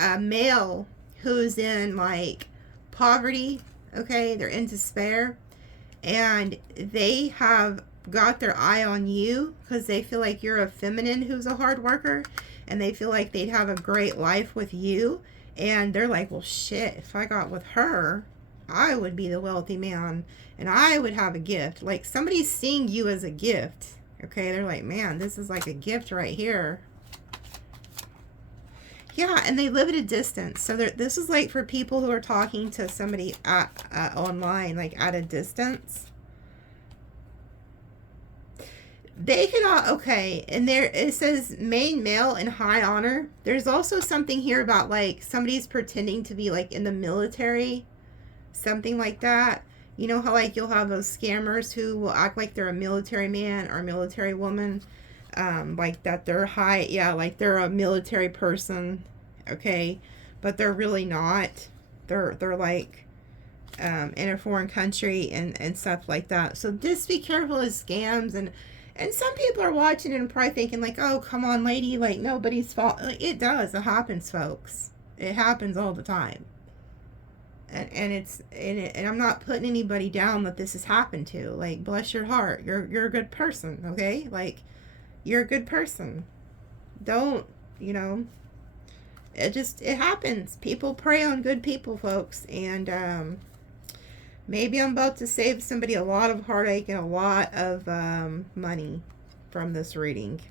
a male who's in like poverty. Okay, they're in despair, and they have got their eye on you because they feel like you're a feminine who's a hard worker, and they feel like they'd have a great life with you, and they're like, well shit, if I got with her, I would be the wealthy man and I would have a gift. Like somebody's seeing you as a gift. Okay, they're like, man, this is like a gift right here. Yeah, and they live at a distance. So this is like for people who are talking to somebody online, like at a distance. They cannot, okay, and there it says main male in high honor. There's also something here about like somebody's pretending to be like in the military, something like that. You know how like you'll have those scammers who will act like they're a military man or a military woman, like that they're high, yeah, like they're a military person, okay, but they're really not. They're like in a foreign country and stuff like that. So just be careful of scams. And some people are watching and probably thinking like, oh, come on, lady, like nobody's fault. Like, it does. It happens, folks. It happens all the time. And I'm not putting anybody down that this has happened to. Like, bless your heart. You're a good person, okay? Like, you're a good person. Don't, you know, it happens. People prey on good people, folks. And maybe I'm about to save somebody a lot of heartache and a lot of money from this reading.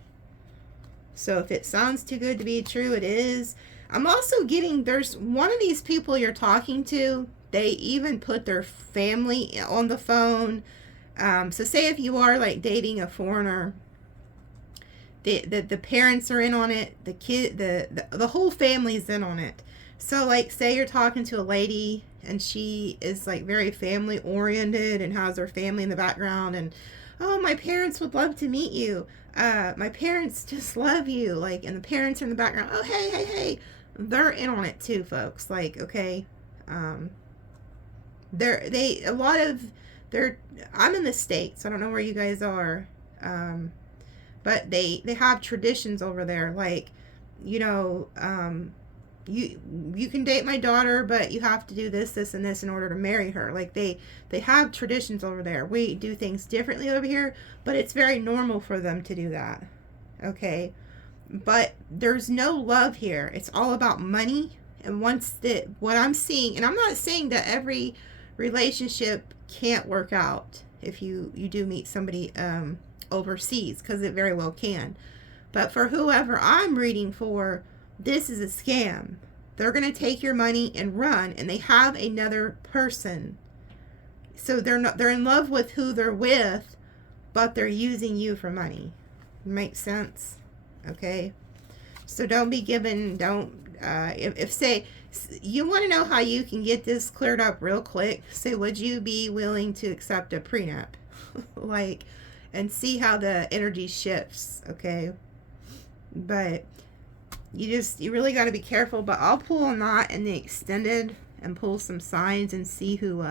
So if it sounds too good to be true, it is. I'm also getting, there's one of these people you're talking to, they even put their family on the phone. So say if you are like dating a foreigner, the parents are in on it, the kid, the whole family's in on it. So like say you're talking to a lady and she is like very family oriented and has her family in the background, and oh, my parents would love to meet you. My parents just love you. Like, and the parents are in the background. Oh, hey. They're in on it too, folks. Like, okay. I'm in the States. I don't know where you guys are. But they have traditions over there. Like, you know, you can date my daughter, but you have to do this, and this in order to marry her. Like they have traditions over there. We do things differently over here, but it's very normal for them to do that. Okay. But there's no love here. It's all about money. And what I'm seeing, and I'm not saying that every relationship can't work out if you do meet somebody overseas, because it very well can. But for whoever I'm reading for, this is a scam. They're going to take your money and run, and they have another person. So they're in love with who they're with, but they're using you for money. Makes sense? Okay. So don't be given, if say you want to know how you can get this cleared up real quick, say, would you be willing to accept a prenup? Like, and see how the energy shifts, okay? But you really got to be careful. But I'll pull on that in the extended and pull some signs and see who,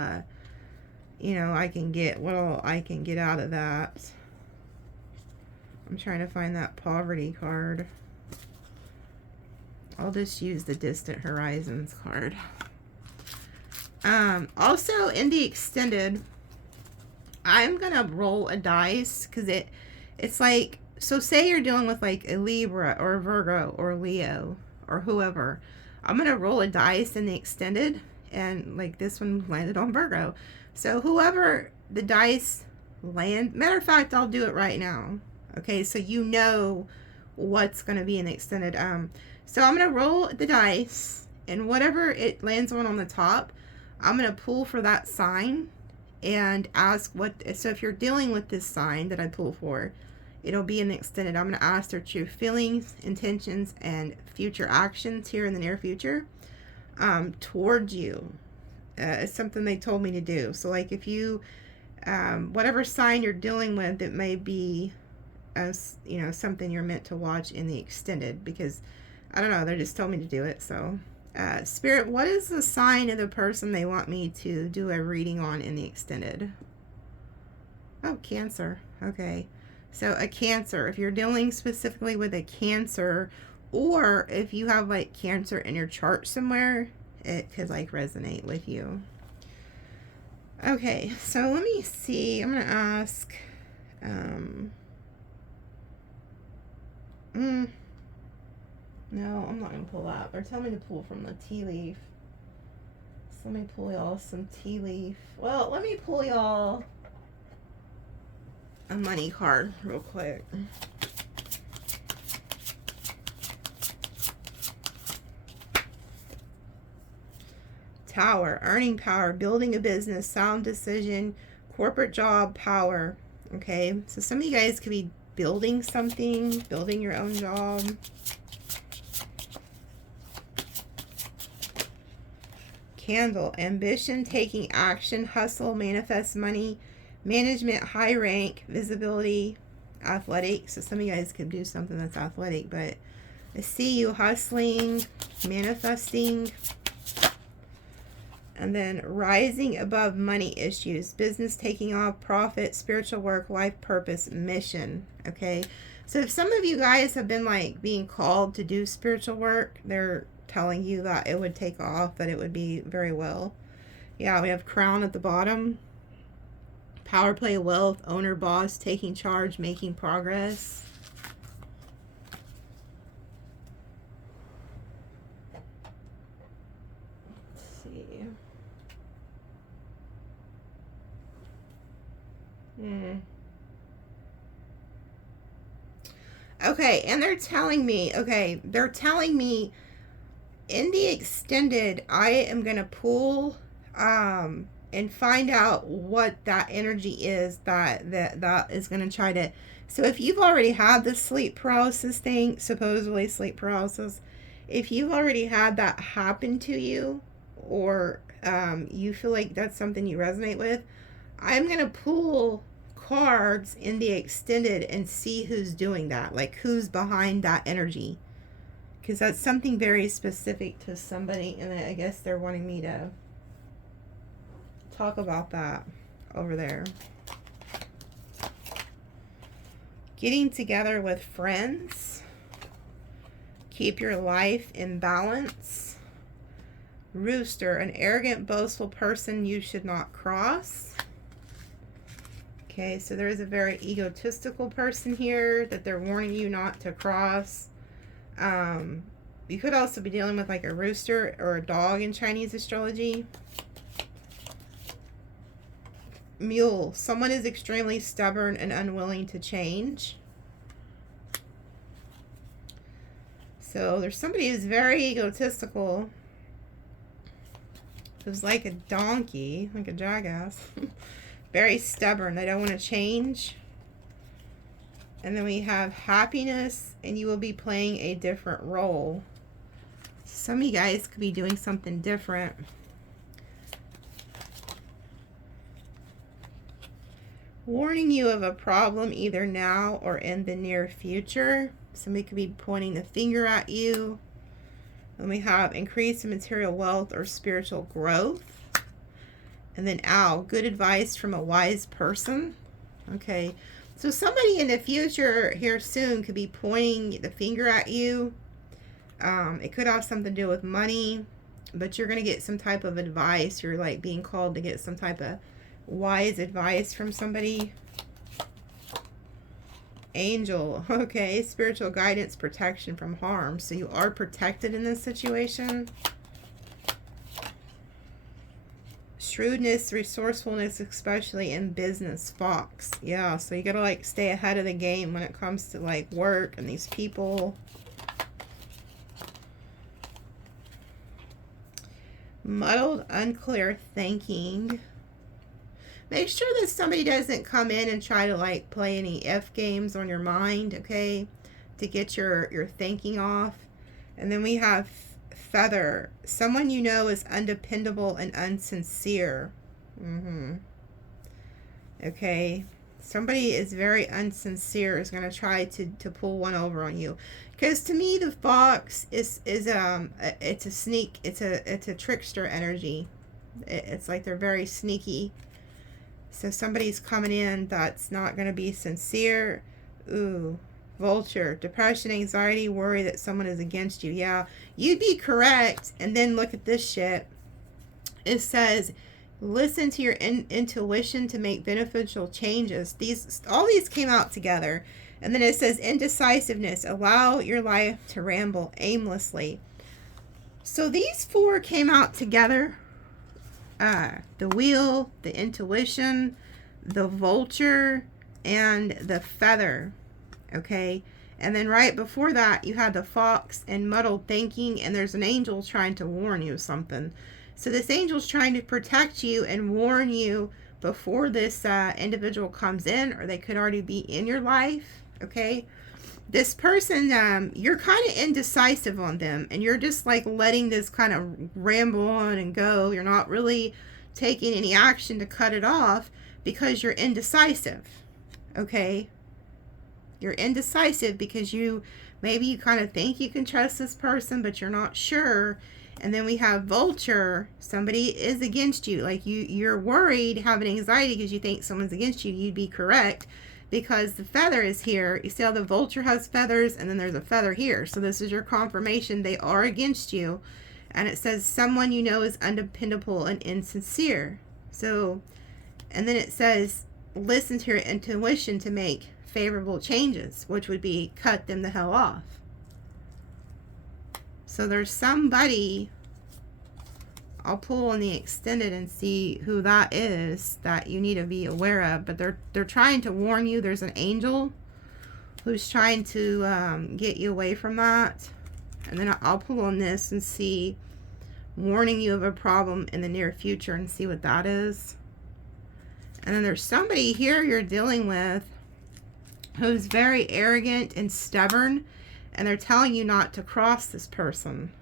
you know, I can get, what all I can get out of that. I'm trying to find that poverty card. I'll just use the distant horizons card. Also in the extended, I'm gonna roll a dice because it's like, so say you're dealing with like a Libra or a Virgo or Leo or whoever. I'm gonna roll a dice in the extended, and like this one landed on Virgo. So whoever the dice land, matter of fact, I'll do it right now. Okay, so you know what's gonna be in the extended. So I'm gonna roll the dice, and whatever it lands on the top, I'm gonna pull for that sign and ask what. So if you're dealing with this sign that I pull for, it'll be in the extended. I'm gonna ask their true feelings, intentions, and future actions here in the near future towards you. It's something they told me to do. So like if you, whatever sign you're dealing with, it may be as, you know, something you're meant to watch in the extended, because I don't know, they just told me to do it. So Spirit, what is the sign of the person they want me to do a reading on in the extended? Oh, Cancer. Okay. So a Cancer, if you're dealing specifically with a Cancer, or if you have like Cancer in your chart somewhere, it could like resonate with you. Okay, so let me see. I'm going to ask, no, I'm not going to pull that. Or tell me to pull from the tea leaf. So let me pull y'all some tea leaf. Well, let me pull y'all a money card real quick. Tower, earning power, building a business, sound decision, corporate job, power. Okay, so some of you guys could be building something, building your own job. Candle, ambition, taking action, hustle, manifest money, management, high rank, visibility, athletic. So some of you guys could do something that's athletic, but I see you hustling, manifesting. And then rising above money issues, business taking off, profit, spiritual work, life purpose, mission. Okay, so if some of you guys have been like being called to do spiritual work, they're telling you that it would take off, that it would be very well. Yeah, we have crown at the bottom. Power play, wealth, owner, boss, taking charge, making progress. Let's see. Okay, and they're telling me, in the extended, I am going to pull and find out what that energy is that is going to try to. So if you've already had the sleep paralysis thing, supposedly sleep paralysis, if you've already had that happen to you, or you feel like that's something you resonate with, I'm going to pull cards in the extended and see who's doing that, like who's behind that energy, because that's something very specific to somebody, and I guess they're wanting me to talk about that over there. Getting together with friends, keep your life in balance. Rooster, an arrogant, boastful person you should not cross. Okay, so there is a very egotistical person here that they're warning you not to cross. You could also be dealing with like a rooster or a dog in Chinese astrology. Mule, someone is extremely stubborn and unwilling to change. So there's somebody who's very egotistical, who's like a donkey, like a jackass. Very stubborn. They don't want to change. And then we have happiness, and you will be playing a different role. Some of you guys could be doing something different. Warning you of a problem either now or in the near future. Somebody could be pointing the finger at you. Then we have increase in material wealth or spiritual growth. And then ow, good advice from a wise person. Okay, so somebody in the future here soon could be pointing the finger at you. It could have something to do with money, but you're going to get some type of advice. You're like being called to get some type of wise advice from somebody. Angel, okay, spiritual guidance, protection from harm. So you are protected in this situation. Shrewdness, resourcefulness, especially in business, fox. Yeah, so you gotta like stay ahead of the game when it comes to like work and these people. Muddled, unclear thinking. Make sure that somebody doesn't come in and try to like play any F games on your mind, okay, to get your thinking off. And then we have feather. Someone you know is undependable and unsincere. Okay, somebody is very unsincere, is going to try to pull one over on you. Because to me, the fox is it's a sneak, it's a trickster energy. It's like they're very sneaky. So somebody's coming in that's not going to be sincere. Ooh, vulture, depression, anxiety, worry that someone is against you. Yeah, you'd be correct. And then look at this shit. It says, listen to your intuition to make beneficial changes. All these came out together. And then it says indecisiveness, allow your life to ramble aimlessly. So these four came out together. The wheel, the intuition, the vulture, and the feather. Okay, and then right before that you had the fox and muddled thinking, and there's an angel trying to warn you of something. So this angel's trying to protect you and warn you before this individual comes in, or they could already be in your life. Okay, this person, you're kind of indecisive on them, and you're just like letting this kind of ramble on and go. You're not really taking any action to cut it off because you're indecisive. Okay, you're indecisive because maybe you kind of think you can trust this person, but you're not sure. And then we have vulture. Somebody is against you. Like you're worried, having anxiety because you think someone's against you. You'd be correct because the feather is here. You see how the vulture has feathers, and then there's a feather here. So this is your confirmation. They are against you. And it says someone you know is undependable and insincere. So, and then it says listen to your intuition to make favorable changes, which would be cut them the hell off. So there's somebody, I'll pull on the extended and see who that is that you need to be aware of, but they're trying to warn you. There's an angel who's trying to get you away from that. And then I'll pull on this and see, warning you of a problem in the near future, and see what that is. And then there's somebody here you're dealing with who's very arrogant and stubborn, and they're telling you not to cross this person.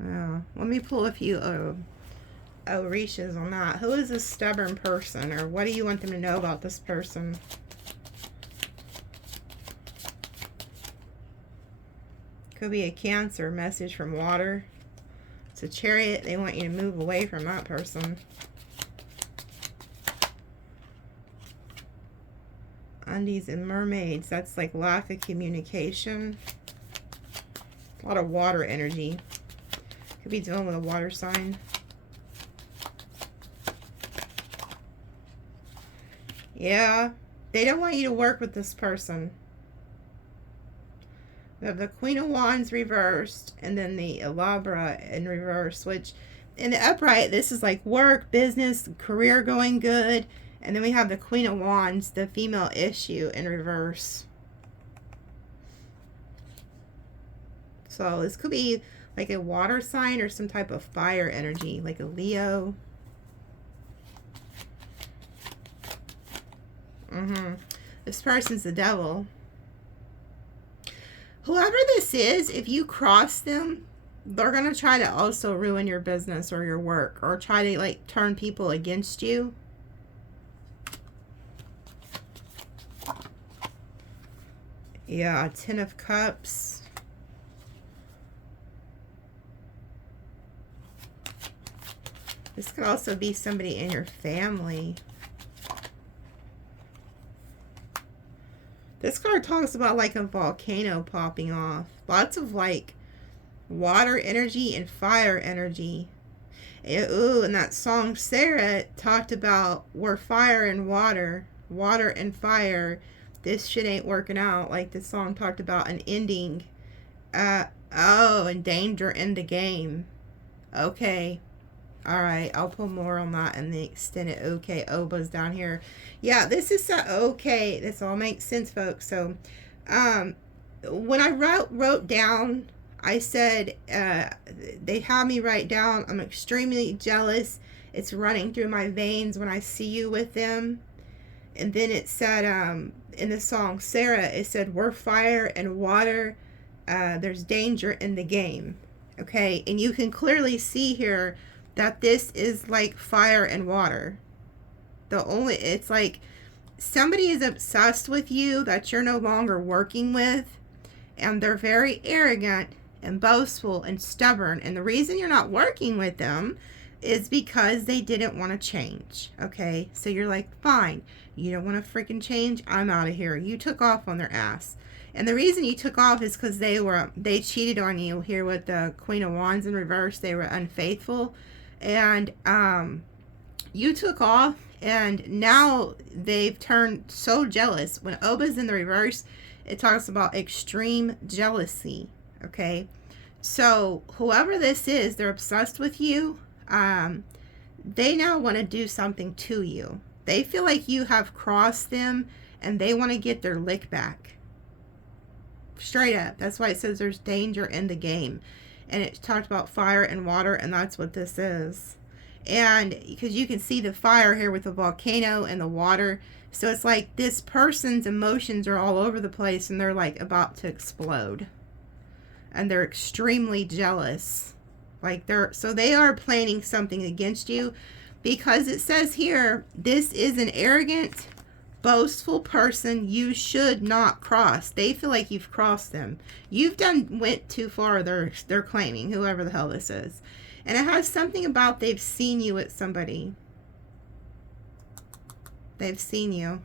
Let me pull a few Orishas on that. Who is this stubborn person, or what do you want them to know about this person? Could be a Cancer message from water. It's a Chariot. They want you to move away from that person. Undies and mermaids. That's like lack of communication. A lot of water energy. Could be dealing with a water sign. Yeah. They don't want you to work with this person. We have the Queen of Wands reversed, and then the Alabra in reverse, which in the upright, this is like work, business, career going good. And then we have the Queen of Wands, the female issue, in reverse. So this could be like a water sign or some type of fire energy, like a Leo. This person's the devil. Whoever this is, if you cross them, They're going to try to also ruin your business or your work, or try to like turn people against you. Yeah, 10 of Cups. This could also be somebody in your family. This card talks about like a volcano popping off. Lots of like water energy and fire energy. Ooh, and that song Sarah talked about were fire and water. Water and fire. This shit ain't working out. Like this song talked about an ending. Oh, and danger in the game. Okay. Alright, I'll pull more on that in the extended okay Oba's down here. Yeah, this is okay. This all makes sense, folks. So, when I wrote down, I said, they had me write down, I'm extremely jealous. It's running through my veins when I see you with them. And then it said, in the song Sarah, it said, we're fire and water. There's danger in the game. Okay, and you can clearly see here that this is like fire and water. It's like somebody is obsessed with you that you're no longer working with, and they're very arrogant and boastful and stubborn. And the reason you're not working with them is because they didn't want to change. Okay, so you're like, fine, you don't want to freaking change, I'm out of here. You took off on their ass. And the reason you took off is because they cheated on you here with the Queen of Wands in reverse. They were unfaithful. And you took off, and now they've turned so jealous. When Oba's in the reverse, it talks about extreme jealousy. Okay, so whoever this is, they're obsessed with you. They now want to do something to you. They feel like you have crossed them, and they want to get their lick back. Straight up. That's why it says there's danger in the game. And it talked about fire and water, and that's what this is. And because you can see the fire here with the volcano and the water. So it's like this person's emotions are all over the place, and they're like about to explode. And they're extremely jealous. Like they are planning something against you, because it says here, this is an arrogant, boastful person you should not cross. They feel like you've crossed them. Went too far, they're claiming, whoever the hell this is. And it has something about they've seen you with somebody. They've seen you.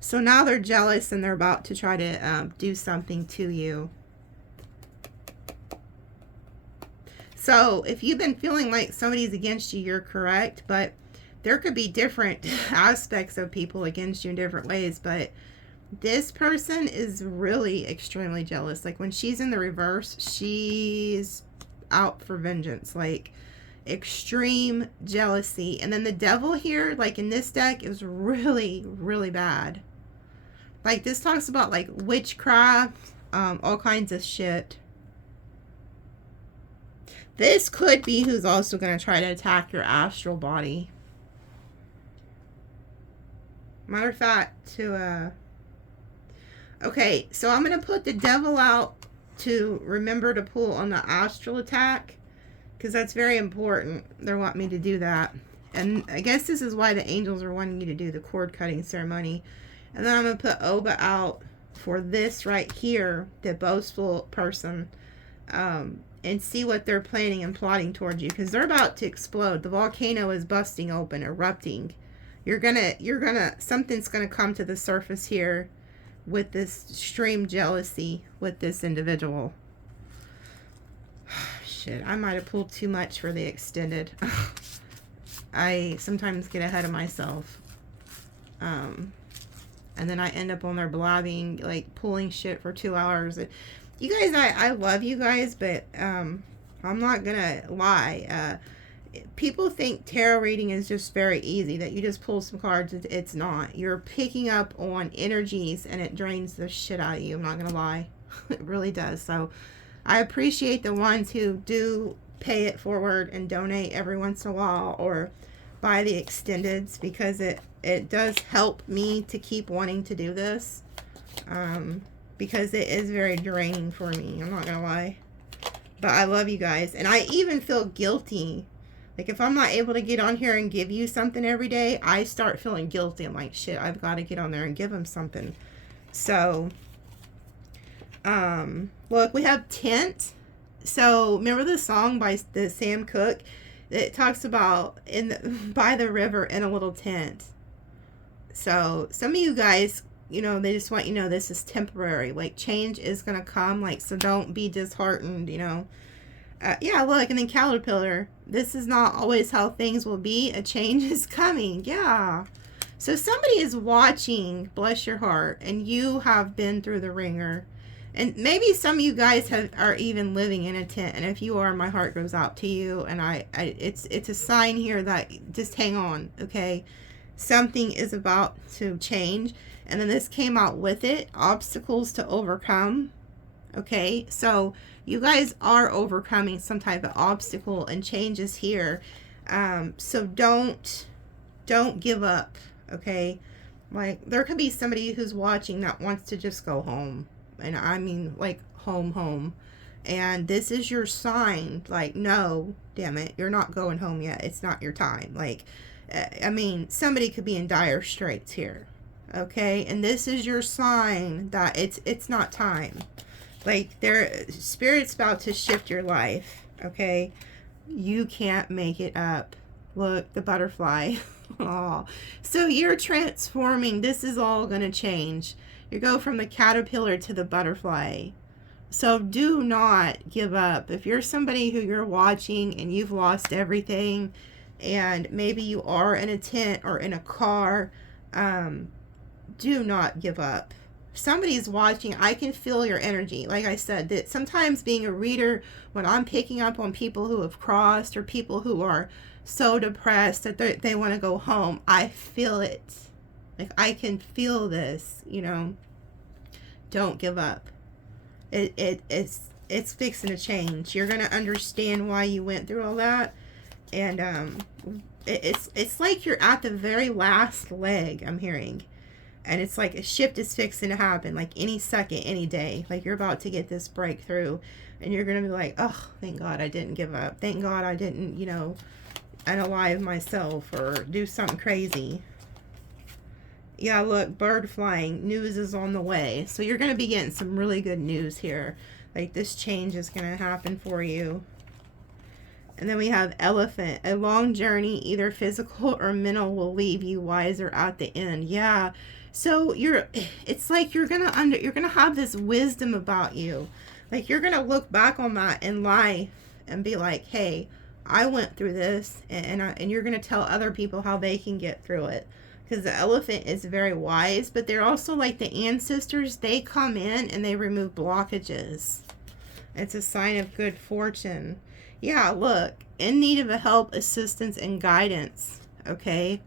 So now they're jealous, and they're about to try to do something to you. So if you've been feeling like somebody's against you, you're correct. But there could be different aspects of people against you in different ways. But this person is really extremely jealous. Like when she's in the reverse, she's out for vengeance. Like extreme jealousy. And then the devil here, like in this deck, is really, really bad. Like this talks about like witchcraft, all kinds of shit. This could be who's also going to try to attack your astral body. Matter of fact, okay, so I'm going to put the devil out to remember to pull on the astral attack, because that's very important. They want me to do that. And I guess this is why the angels are wanting you to do the cord cutting ceremony. And then I'm going to put Oba out for this right here, the boastful person, and see what they're planning and plotting towards you, because they're about to explode. The volcano is busting open, erupting. Something's gonna come to the surface here with this extreme jealousy with this individual. Shit, I might have pulled too much for the extended. I sometimes get ahead of myself. And then I end up on there blabbing, like pulling shit for 2 hours. You guys, I love you guys, but I'm not gonna lie. People think tarot reading is just very easy, that you just pull some cards. It's not. You're picking up on energies, and it drains the shit out of you. I'm not gonna lie. It really does. So I appreciate the ones who do pay it forward and donate every once in a while, or buy the extendeds, because it does help me to keep wanting to do this. Because it is very draining for me. I'm not gonna lie. But I love you guys. And I even feel guilty. Like, if I'm not able to get on here and give you something every day, I start feeling guilty. I'm like, shit, I've got to get on there and give them something. So, look, we have tent. So, remember the song by the Sam Cooke? It talks about by the river in a little tent. So, some of you guys, you know, they just want you to know this is temporary. Like, change is going to come. Like, so don't be disheartened, you know. Yeah, look, and then Caterpillar. This is not always how things will be. A change is coming. Yeah. So somebody is watching, bless your heart, and you have been through the ringer. And maybe some of you guys are even living in a tent. And if you are, my heart goes out to you. And it's a sign here that just hang on, okay? Something is about to change. And then this came out with it, obstacles to overcome. Okay, so you guys are overcoming some type of obstacle and changes here. So don't give up, okay? Like, there could be somebody who's watching that wants to just go home. And I mean, like, home. And this is your sign. Like, no, damn it, you're not going home yet. It's not your time. Like, I mean, somebody could be in dire straits here, okay? And this is your sign that it's not time. Like, Spirit's about to shift your life, okay? You can't make it up. Look, the butterfly. Oh, so you're transforming. This is all going to change. You go from the caterpillar to the butterfly. So do not give up. If you're somebody who you're watching and you've lost everything, and maybe you are in a tent or in a car, do not give up. Somebody's watching. I can feel your energy. Like I said, that sometimes being a reader, when I'm picking up on people who have crossed or people who are so depressed that they want to go home, I feel it. Like, I can feel this, you know. Don't give up. It's fixing to change. You're going to understand why you went through all that. And it's like you're at the very last leg, I'm hearing. And it's like a shift is fixing to happen, like any second, any day. Like, you're about to get this breakthrough. And you're going to be like, oh, thank God I didn't give up. Thank God I didn't, you know, unalive myself or do something crazy. Yeah, look, bird flying. News is on the way. So you're going to be getting some really good news here. Like, this change is going to happen for you. And then we have elephant. A long journey, either physical or mental, will leave you wiser at the end. Yeah. So it's like you're going to have this wisdom about you. Like, you're going to look back on that in life and be like, hey, I went through this, and you're going to tell other people how they can get through it. Because the elephant is very wise, but they're also like the ancestors. They come in and they remove blockages. It's a sign of good fortune. Yeah, look, in need of a help, assistance, and guidance. Okay,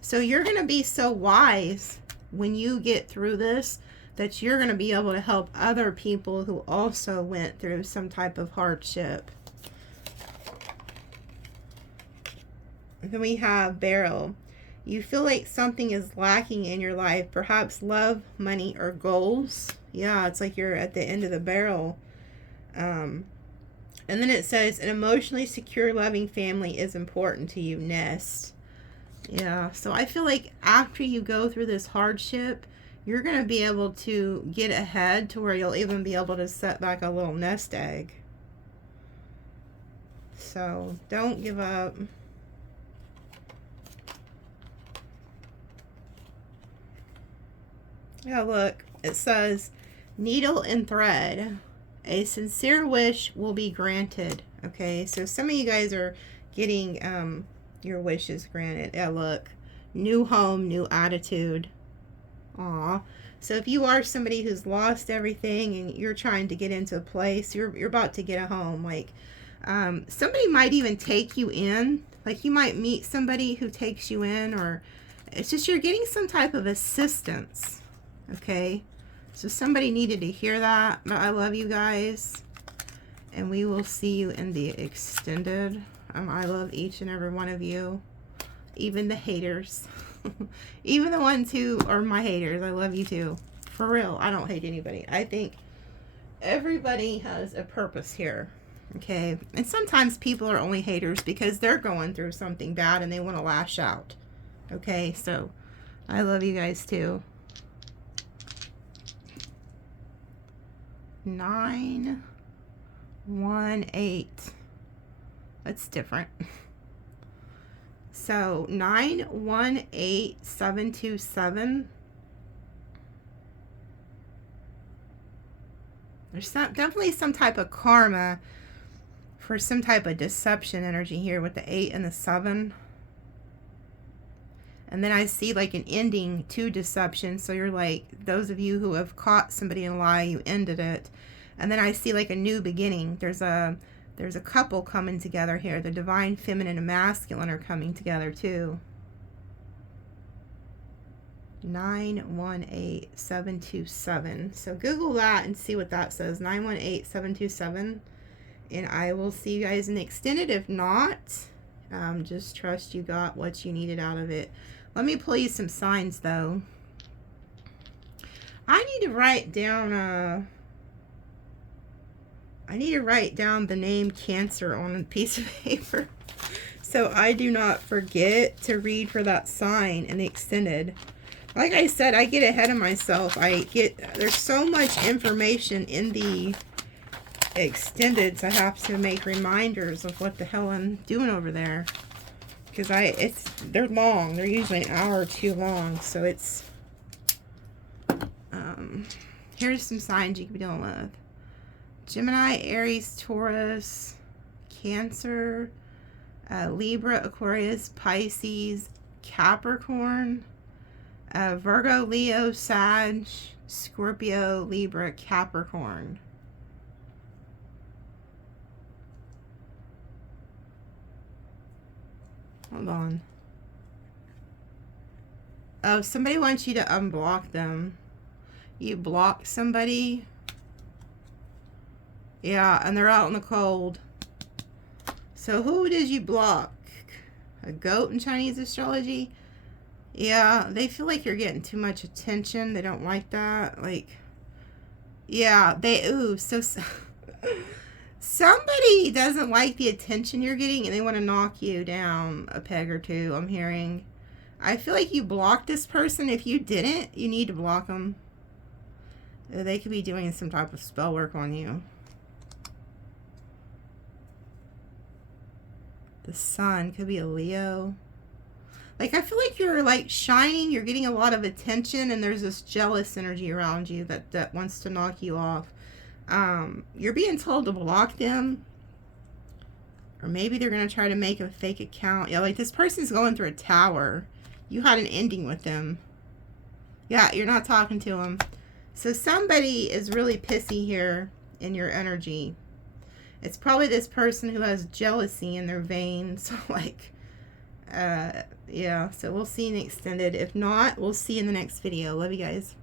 so you're going to be so wise when you get through this that you're going to be able to help other people who also went through some type of hardship. And then we have barrel. You feel like something is lacking in your life, perhaps love, money, or goals. Yeah, it's like you're at the end of the barrel. And then it says, an emotionally secure, loving family is important to you. Nest. Yeah, so I feel like after you go through this hardship, you're going to be able to get ahead to where you'll even be able to set back a little nest egg. So don't give up. Yeah, look, it says, needle and thread. A sincere wish will be granted. Okay, so some of you guys are getting your wishes granted. Yeah, look, new home, new attitude. Aw. So if you are somebody who's lost everything and you're trying to get into a place, you're about to get a home. Like, somebody might even take you in. Like, you might meet somebody who takes you in, or it's just you're getting some type of assistance. Okay, so somebody needed to hear that. But I love you guys, and we will see you in the extended. I love each and every one of you, even the haters. Even the ones who are my haters. I love you too, for real. I don't hate anybody. I think everybody has a purpose here. Okay, and sometimes people are only haters because they're going through something bad and they want to lash out. Okay, so I love you guys too. 9, 1, 8. That's different. So 9, 1, 8, 7, 2, 7. There's definitely some type of karma for some type of deception energy here with the 8 and the 7. And then I see like an ending to deception. So you're like, those of you who have caught somebody in a lie, you ended it. And then I see like a new beginning. There's a couple coming together here. The divine feminine and masculine are coming together too. 9, 1, 8, 7, 2, 7. So Google that and see what that says. 9, 1, 8, 7, 2, 7. And I will see you guys in the extended. If not, just trust you got what you needed out of it. Let me pull you some signs though. I need to write down the name Cancer on a piece of paper so I do not forget to read for that sign in the extended. Like I said, I get ahead of myself. There's so much information in the extended, so I have to make reminders of what the hell I'm doing over there. Because they're long. They're usually an hour or two long. So it's, here's some signs you can be dealing with. Gemini, Aries, Taurus, Cancer, Libra, Aquarius, Pisces, Capricorn, Virgo, Leo, Sag, Scorpio, Libra, Capricorn. Hold on. Oh, somebody wants you to unblock them. You block somebody. Yeah, and they're out in the cold. So who did you block? A goat in Chinese astrology? Yeah, they feel like you're getting too much attention. They don't like that. Like, yeah, so somebody doesn't like the attention you're getting and they want to knock you down a peg or two, I'm hearing. I feel like you blocked this person. If you didn't, you need to block them. They could be doing some type of spell work on you. The sun could be a Leo. Like, I feel like you're like shining, you're getting a lot of attention, and there's this jealous energy around you that wants to knock you off. You're being told to block them, or maybe they're going to try to make a fake account. Yeah, like this person's going through a tower. You had an ending with them. Yeah, you're not talking to them. So somebody is really pissy here in your energy. It's probably this person who has jealousy in their veins. Like, yeah, so we'll see in the extended. If not, we'll see in the next video. Love you guys.